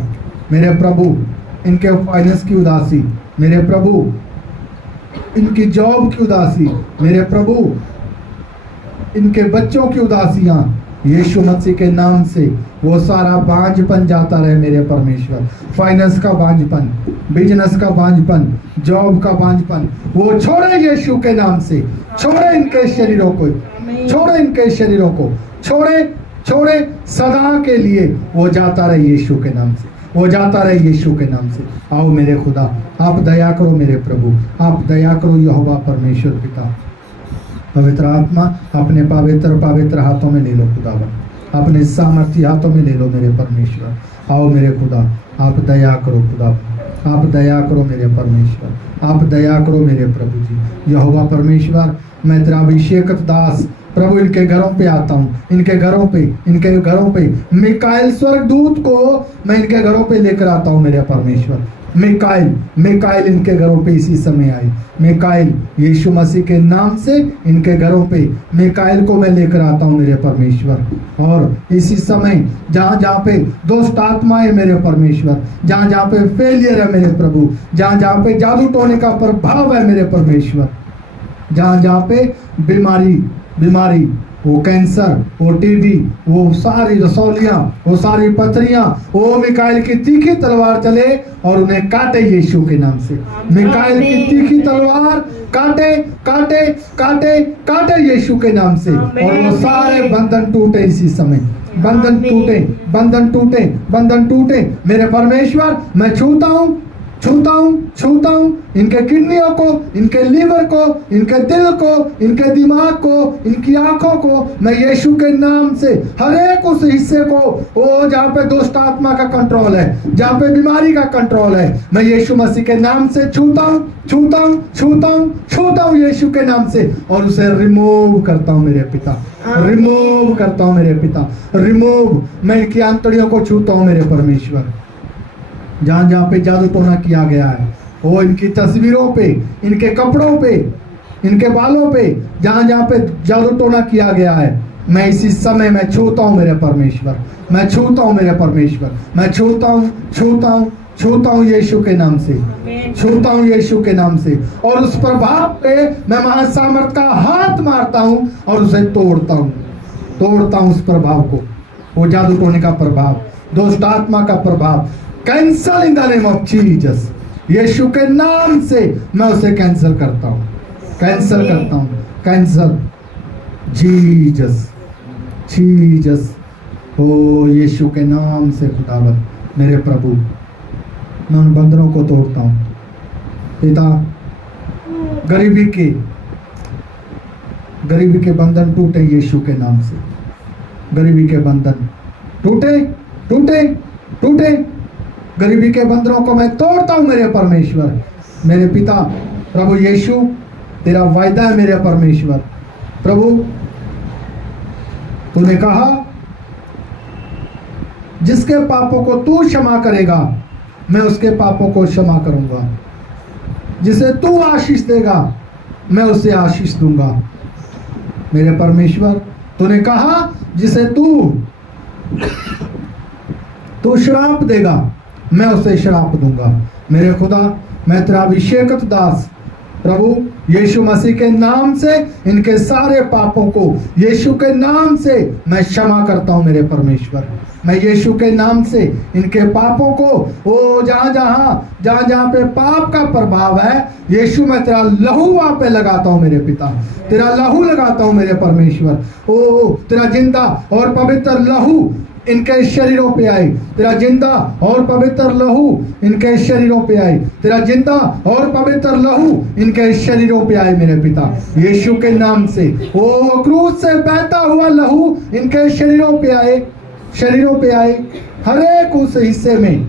मेरे प्रभु इनके फाइनेंस की उदासी, मेरे प्रभु इनकी जॉब की उदासी, मेरे प्रभु इनके बच्चों की उदासियां यीशु मसीह के नाम से वो सारा बांझपन जाता रहे मेरे परमेश्वर। फाइनेंस का बांझपन, बिजनेस का बांझपन, जॉब का बांझपन वो छोड़े यीशु के नाम से। छोड़े इनके शरीरों को छोड़े सदा के लिए वो जाता रहे यीशु के नाम से, वो जाता रहे यीशु के नाम से। आओ मेरे खुदा, आप दया करो मेरे प्रभु, आप दया करो यहोवा परमेश्वर पिता। पवित्र आत्मा अपने पवित्र हाथों में ले लो खुदावन, अपने सामर्थी हाथों में ले लो मेरे परमेश्वर। आओ मेरे खुदा, आप दया करो खुदावन, आप दया करो मेरे परमेश्वर, आप दया करो मेरे प्रभु जी। यहोवा परमेश्वर, मैं तेरा अभिषेकत दास प्रभु इनके घरों पे आता हूँ, इनके घरों पे मिकाएल स्वर्गदूत को मैं इनके घरों पे लेकर आता हूँ मेरे परमेश्वर। मिकाएल इनके घरों पे इसी समय आए। मिकाएल यीशु मसीह के नाम से इनके घरों पे मिकाएल को मैं लेकर आता हूँ मेरे परमेश्वर। और इसी समय जहाँ पे दुष्ट आत्मा है मेरे परमेश्वर, जहाँ पे फेलियर है मेरे प्रभु, जहाँ पे जादू टोने का प्रभाव है मेरे परमेश्वर, जहाँ पे बीमारी, वो कैंसर, वो टीबी, वो सारी रसौलियां, वो सारी पथरियां, वो मिकाएल की तीखी तलवार चले और उन्हें काटे यीशु के नाम से। मिकाएल की तीखी तलवार काटे यीशु के नाम से। और वो सारे बंधन टूटे इसी समय, बंधन टूटे मेरे परमेश्वर। मैं छूता छूता हूँ इनके किडनियों को, इनके लीवर को, इनके दिल को, इनके दिमाग को, इनकी आंखों को मैं यीशु के नाम से हर एक उस हिस्से को, वो जहाँ पे दुष्ट आत्मा का कंट्रोल है, जहाँ पे बीमारी का कंट्रोल है, मैं यीशु मसीह के नाम से छूता हूँ यीशु के नाम से, और उसे रिमूव करता हूँ मेरे पिता, रिमूव करता हूँ मेरे पिता, रिमूव। मैं इनकी आंतड़ियों को छूता हूँ मेरे परमेश्वर, जहाँ जहाँ पे जादू टोना किया गया है, वो इनकी तस्वीरों पे, इनके कपड़ों पे, इनके बालों पे, जहाँ जहाँ पे जादू टोना किया गया है, मैं इसी समय मैं छूता हूँ मेरे परमेश्वर, मैं छूता हूँ मेरे परमेश्वर, मैं छूता हूँ यीशु के नाम से, छूता हूँ यीशु के नाम से, और उस प्रभाव पे मैं महासामर्थ का हाथ मारता हूँ और उसे तोड़ता हूँ उस प्रभाव को, वो जादू टोने का प्रभाव, दुष्ट आत्मा का प्रभाव, cancel in the name of Jesus. Yeshu के नाम से मैं उसे कैंसल करता हूँ, कैंसल। जीसस ओ यीशु के नाम से खुदावन मेरे प्रभु, मैं उन बंधनों को तोड़ता हूँ पिता। गरीबी के बंधन टूटे यीशु के नाम से, गरीबी के बंधन टूटे। गरीबी के बंधनों को मैं तोड़ता हूँ मेरे परमेश्वर, मेरे पिता। प्रभु यीशु तेरा वायदा है मेरे परमेश्वर, प्रभु तूने कहा जिसके पापों को तू क्षमा करेगा मैं उसके पापों को क्षमा करूंगा, जिसे तू आशीष देगा मैं उसे आशीष दूंगा मेरे परमेश्वर। तूने कहा जिसे तू श्राप देगा मैं उसे श्राप दूंगा मेरे खुदा। मैं तेरा अभिषेकत दास प्रभु यीशु मसीह के नाम से इनके सारे पापों को यीशु के नाम से मैं क्षमा करता हूं मेरे परमेश्वर। मैं यीशु के नाम से इनके पापों को, ओ जहां पे पाप का प्रभाव है, यीशु मैं तेरा लहू वहां पे लगाता हूं मेरे पिता, तेरा लहू लगाता हूं मेरे परमेश्वर। ओ तेरा जिंदा और पवित्र लहू इनके शरीरों पे आए, तेरा जिंदा और पवित्र लहू इनके शरीरों पे आए, तेरा जिंदा और पवित्र लहू इनके शरीरों पे आए मेरे पिता यीशु के नाम से। ओ क्रूस से बहता हुआ लहू इनके शरीरों पे आए हर एक उस हिस्से में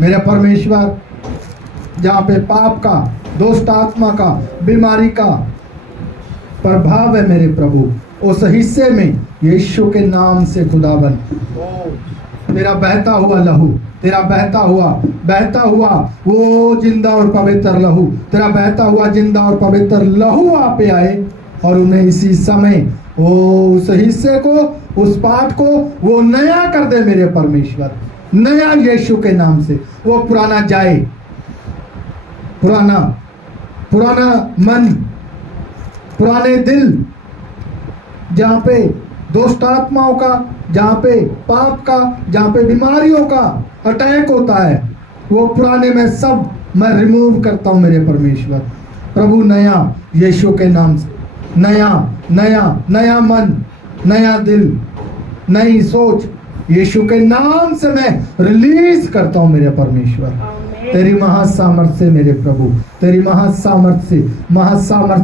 मेरे परमेश्वर जहाँ पे पाप का, दुष्ट आत्मा का, बीमारी का प्रभाव है मेरे प्रभु, उस हिस्से में यीशु के नाम से खुदावन तेरा बहता हुआ लहू, तेरा बहता हुआ वो जिंदा और पवित्र लहू, तेरा बहता हुआ जिंदा और पवित्र लहू आप पे आए और उन्हें इसी समय वो उस हिस्से को, उस पाठ को वो नया कर दे मेरे परमेश्वर, नया यीशु के नाम से। वो पुराना जाए, पुराना मन, पुराने दिल, जहाँ पे दुष्ट आत्माओं का, जहाँ पे पाप का, जहाँ पे बीमारियों का अटैक होता है, वो पुराने में सब मैं रिमूव करता हूँ मेरे परमेश्वर। प्रभु नया यीशु के नाम से, नया मन, नया दिल, नई सोच यीशु के नाम से मैं रिलीज करता हूँ मेरे परमेश्वर। तेरी महासामर्थ से मेरे प्रभु, तेरी महासामर्थ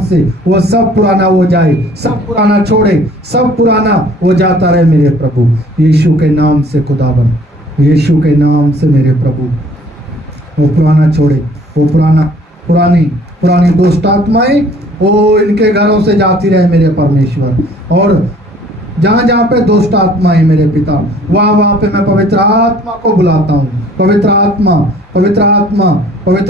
से वो सब पुराना हो जाए, सब पुराना छोड़े, सब पुराना वो जाता रहे मेरे प्रभु यीशु के नाम से खुदावन, यीशु के नाम से मेरे प्रभु। वो पुराना छोड़े, वो पुरानी दुष्ट आत्माएं वो इनके घरों से जाती रहे मेरे परमेश्वर। और जहाँ पे दुष्ट आत्मा है मेरे पिता, वहाँ पे मैं पवित्र आत्मा को बुलाता हूँ। पवित्र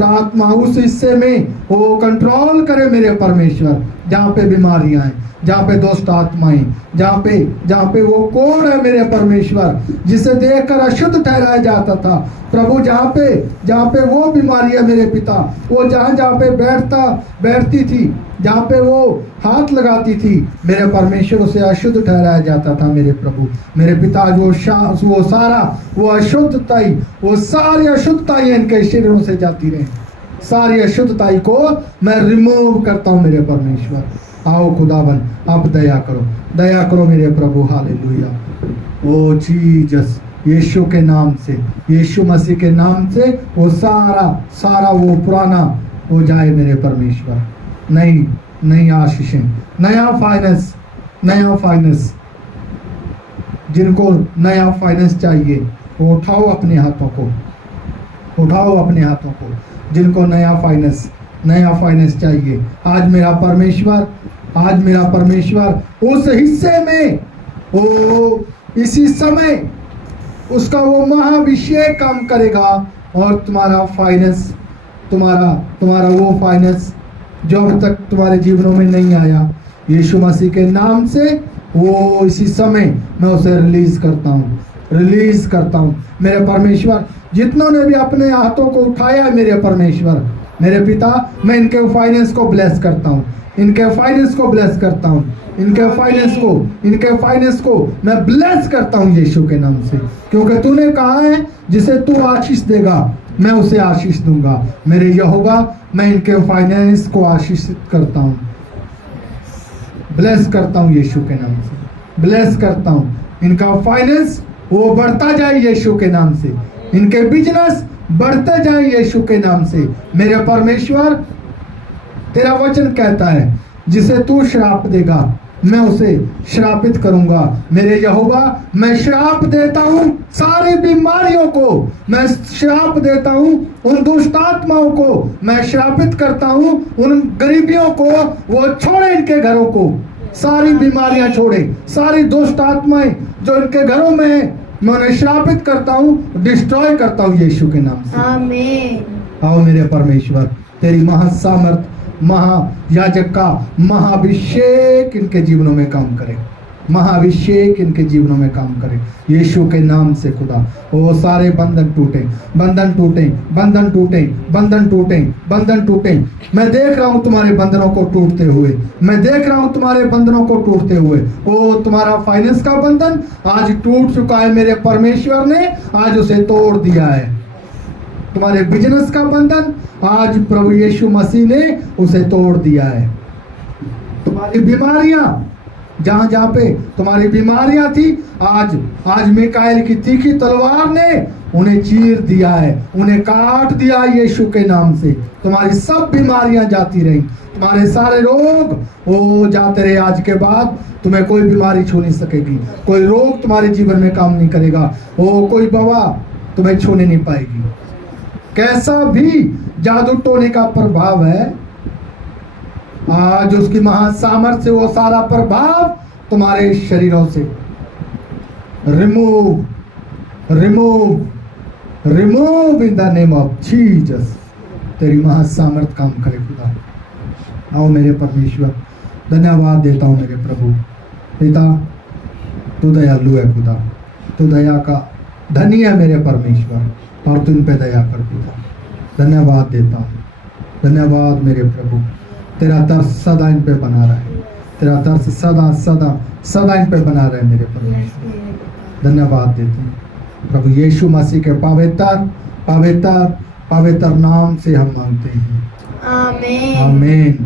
आत्मा उस हिस्से में वो कंट्रोल करे मेरे परमेश्वर, जहाँ पे बीमारियां हैं, जहाँ पे दुष्ट आत्माएं, जहाँ पे वो कौन है मेरे परमेश्वर जिसे देखकर अशुद्ध ठहराया जाता था प्रभु, जहाँ पे वो बीमारियां मेरे पिता, वो जहाँ पे बैठती थी, जहाँ पे वो हाथ लगाती थी मेरे परमेश्वर, उसे अशुद्ध ठहराया जाता था मेरे प्रभु मेरे पिता। वो सारी अशुद्धताई इनके शरीरों से जाती रहे, सारी अशुद्धताई को मैं रिमूव करता हूँ मेरे परमेश्वर। आओ खुदावन आप दया करो मेरे प्रभु। हालेलुया। ओ जीसस, यीशु के नाम से, यीशु मसीह के नाम से वो सारा वो पुराना हो जाए मेरे परमेश्वर। नई आशीषें, नया फाइनेंस, जिनको नया फाइनेंस चाहिए वो उठाओ अपने हाथों को, जिनको नया फाइनेंस चाहिए। आज मेरा परमेश्वर उस हिस्से में वो इसी समय उसका वो महाअभिषेक काम करेगा और तुम्हारा फाइनेंस, तुम्हारा वो फाइनेंस जो अब तक तुम्हारे जीवनों में नहीं आया, यीशु मसीह के नाम से वो इसी समय मैं उसे रिलीज करता हूँ मेरे परमेश्वर। जितनों ने भी अपने हाथों को उठाया है मेरे परमेश्वर, मेरे पिता, मैं इनके फाइनेंस को ब्लेस करता हूँ, इनके फाइनेंस को मैं ब्लेस करता हूँ यीशु के नाम से, क्योंकि तूने कहा है जिसे तू आशीष देगा मैं उसे आशीष दूंगा। मेरे यहोवा, मैं इनके फाइनेंस को आशीषित करता हूँ, ब्लेस करता हूँ यीशु के नाम से, ब्लेस करता हूँ। इनका फाइनेंस वो बढ़ता जाए यीशु के नाम से, इनके बिजनेस बढ़ते जाए यीशु के नाम से। मेरे परमेश्वर, तेरा वचन कहता है जिसे तू श्राप देगा मैं उसे श्रापित करूंगा। मेरे यहोवा, मैं श्राप देता हूँ सारी बीमारियों को, मैं श्राप देता हूँ उन दुष्ट आत्माओं को, मैं श्रापित करता हूँ उन गरीबियों को, वो छोड़े इनके घरों को, सारी बीमारियां छोड़े, सारी दुष्ट आत्माएं जो इनके घरों में है मैं उन्हें श्रापित करता हूँ, डिस्ट्रॉय करता हूँ यीशु के नाम से। आमीन। आओ मेरे परमेश्वर, तेरी महासामर्थ, महायाजक का महाअभिषेक इनके जीवनों में काम करे, महाअभिषेक इनके जीवनों में काम करे यीशु के नाम से। खुदा, वो सारे बंधन टूटे। मैं देख रहा हूँ तुम्हारे बंधनों को टूटते हुए, वो तुम्हारा फाइनेंस का बंधन आज टूट चुका है मेरे परमेश्वर ने, आज उसे तोड़ दिया है। तुम्हारे बिजनेस का बंधन आज प्रभु यीशु मसीह ने उसे तोड़ दिया है। तुम्हारी बीमारियां, जहां पे तुम्हारी बीमारियां थी, आज मिकाएल की तीखी तलवार ने उन्हें चीर दिया है, उन्हें काट दिया यीशु के नाम से। तुम्हारी सब बीमारियां जाती रही, तुम्हारे सारे रोग वो जाते रहे। आज के बाद तुम्हें कोई बीमारी छू नहीं सकेगी, कोई रोग तुम्हारे जीवन में काम नहीं करेगा, वो कोई बवा तुम्हें छूने नहीं पाएगी। कैसा भी जादू टोने का प्रभाव है, आज उसकी महासामर्थ से वो सारा प्रभाव तुम्हारे शरीरों से remove in the name of Jesus. तेरी महासामर्थ काम करे खुदा। आओ मेरे परमेश्वर, धन्यवाद देता हूँ मेरे प्रभु पिता, तू दयालु है खुदा, तू दया का धनी है मेरे परमेश्वर, और तू इन पे दया कर पिता। धन्यवाद देता हूँ, धन्यवाद मेरे प्रभु। तेरा तरस सदा इन पे बना रहे, तेरा तरस सदा इन पे बना रहे मेरे परमेश्वर। धन्यवाद देते हैं प्रभु यीशु मसीह के पवित्र नाम से हम मांगते हैं। आमीन। आमीन।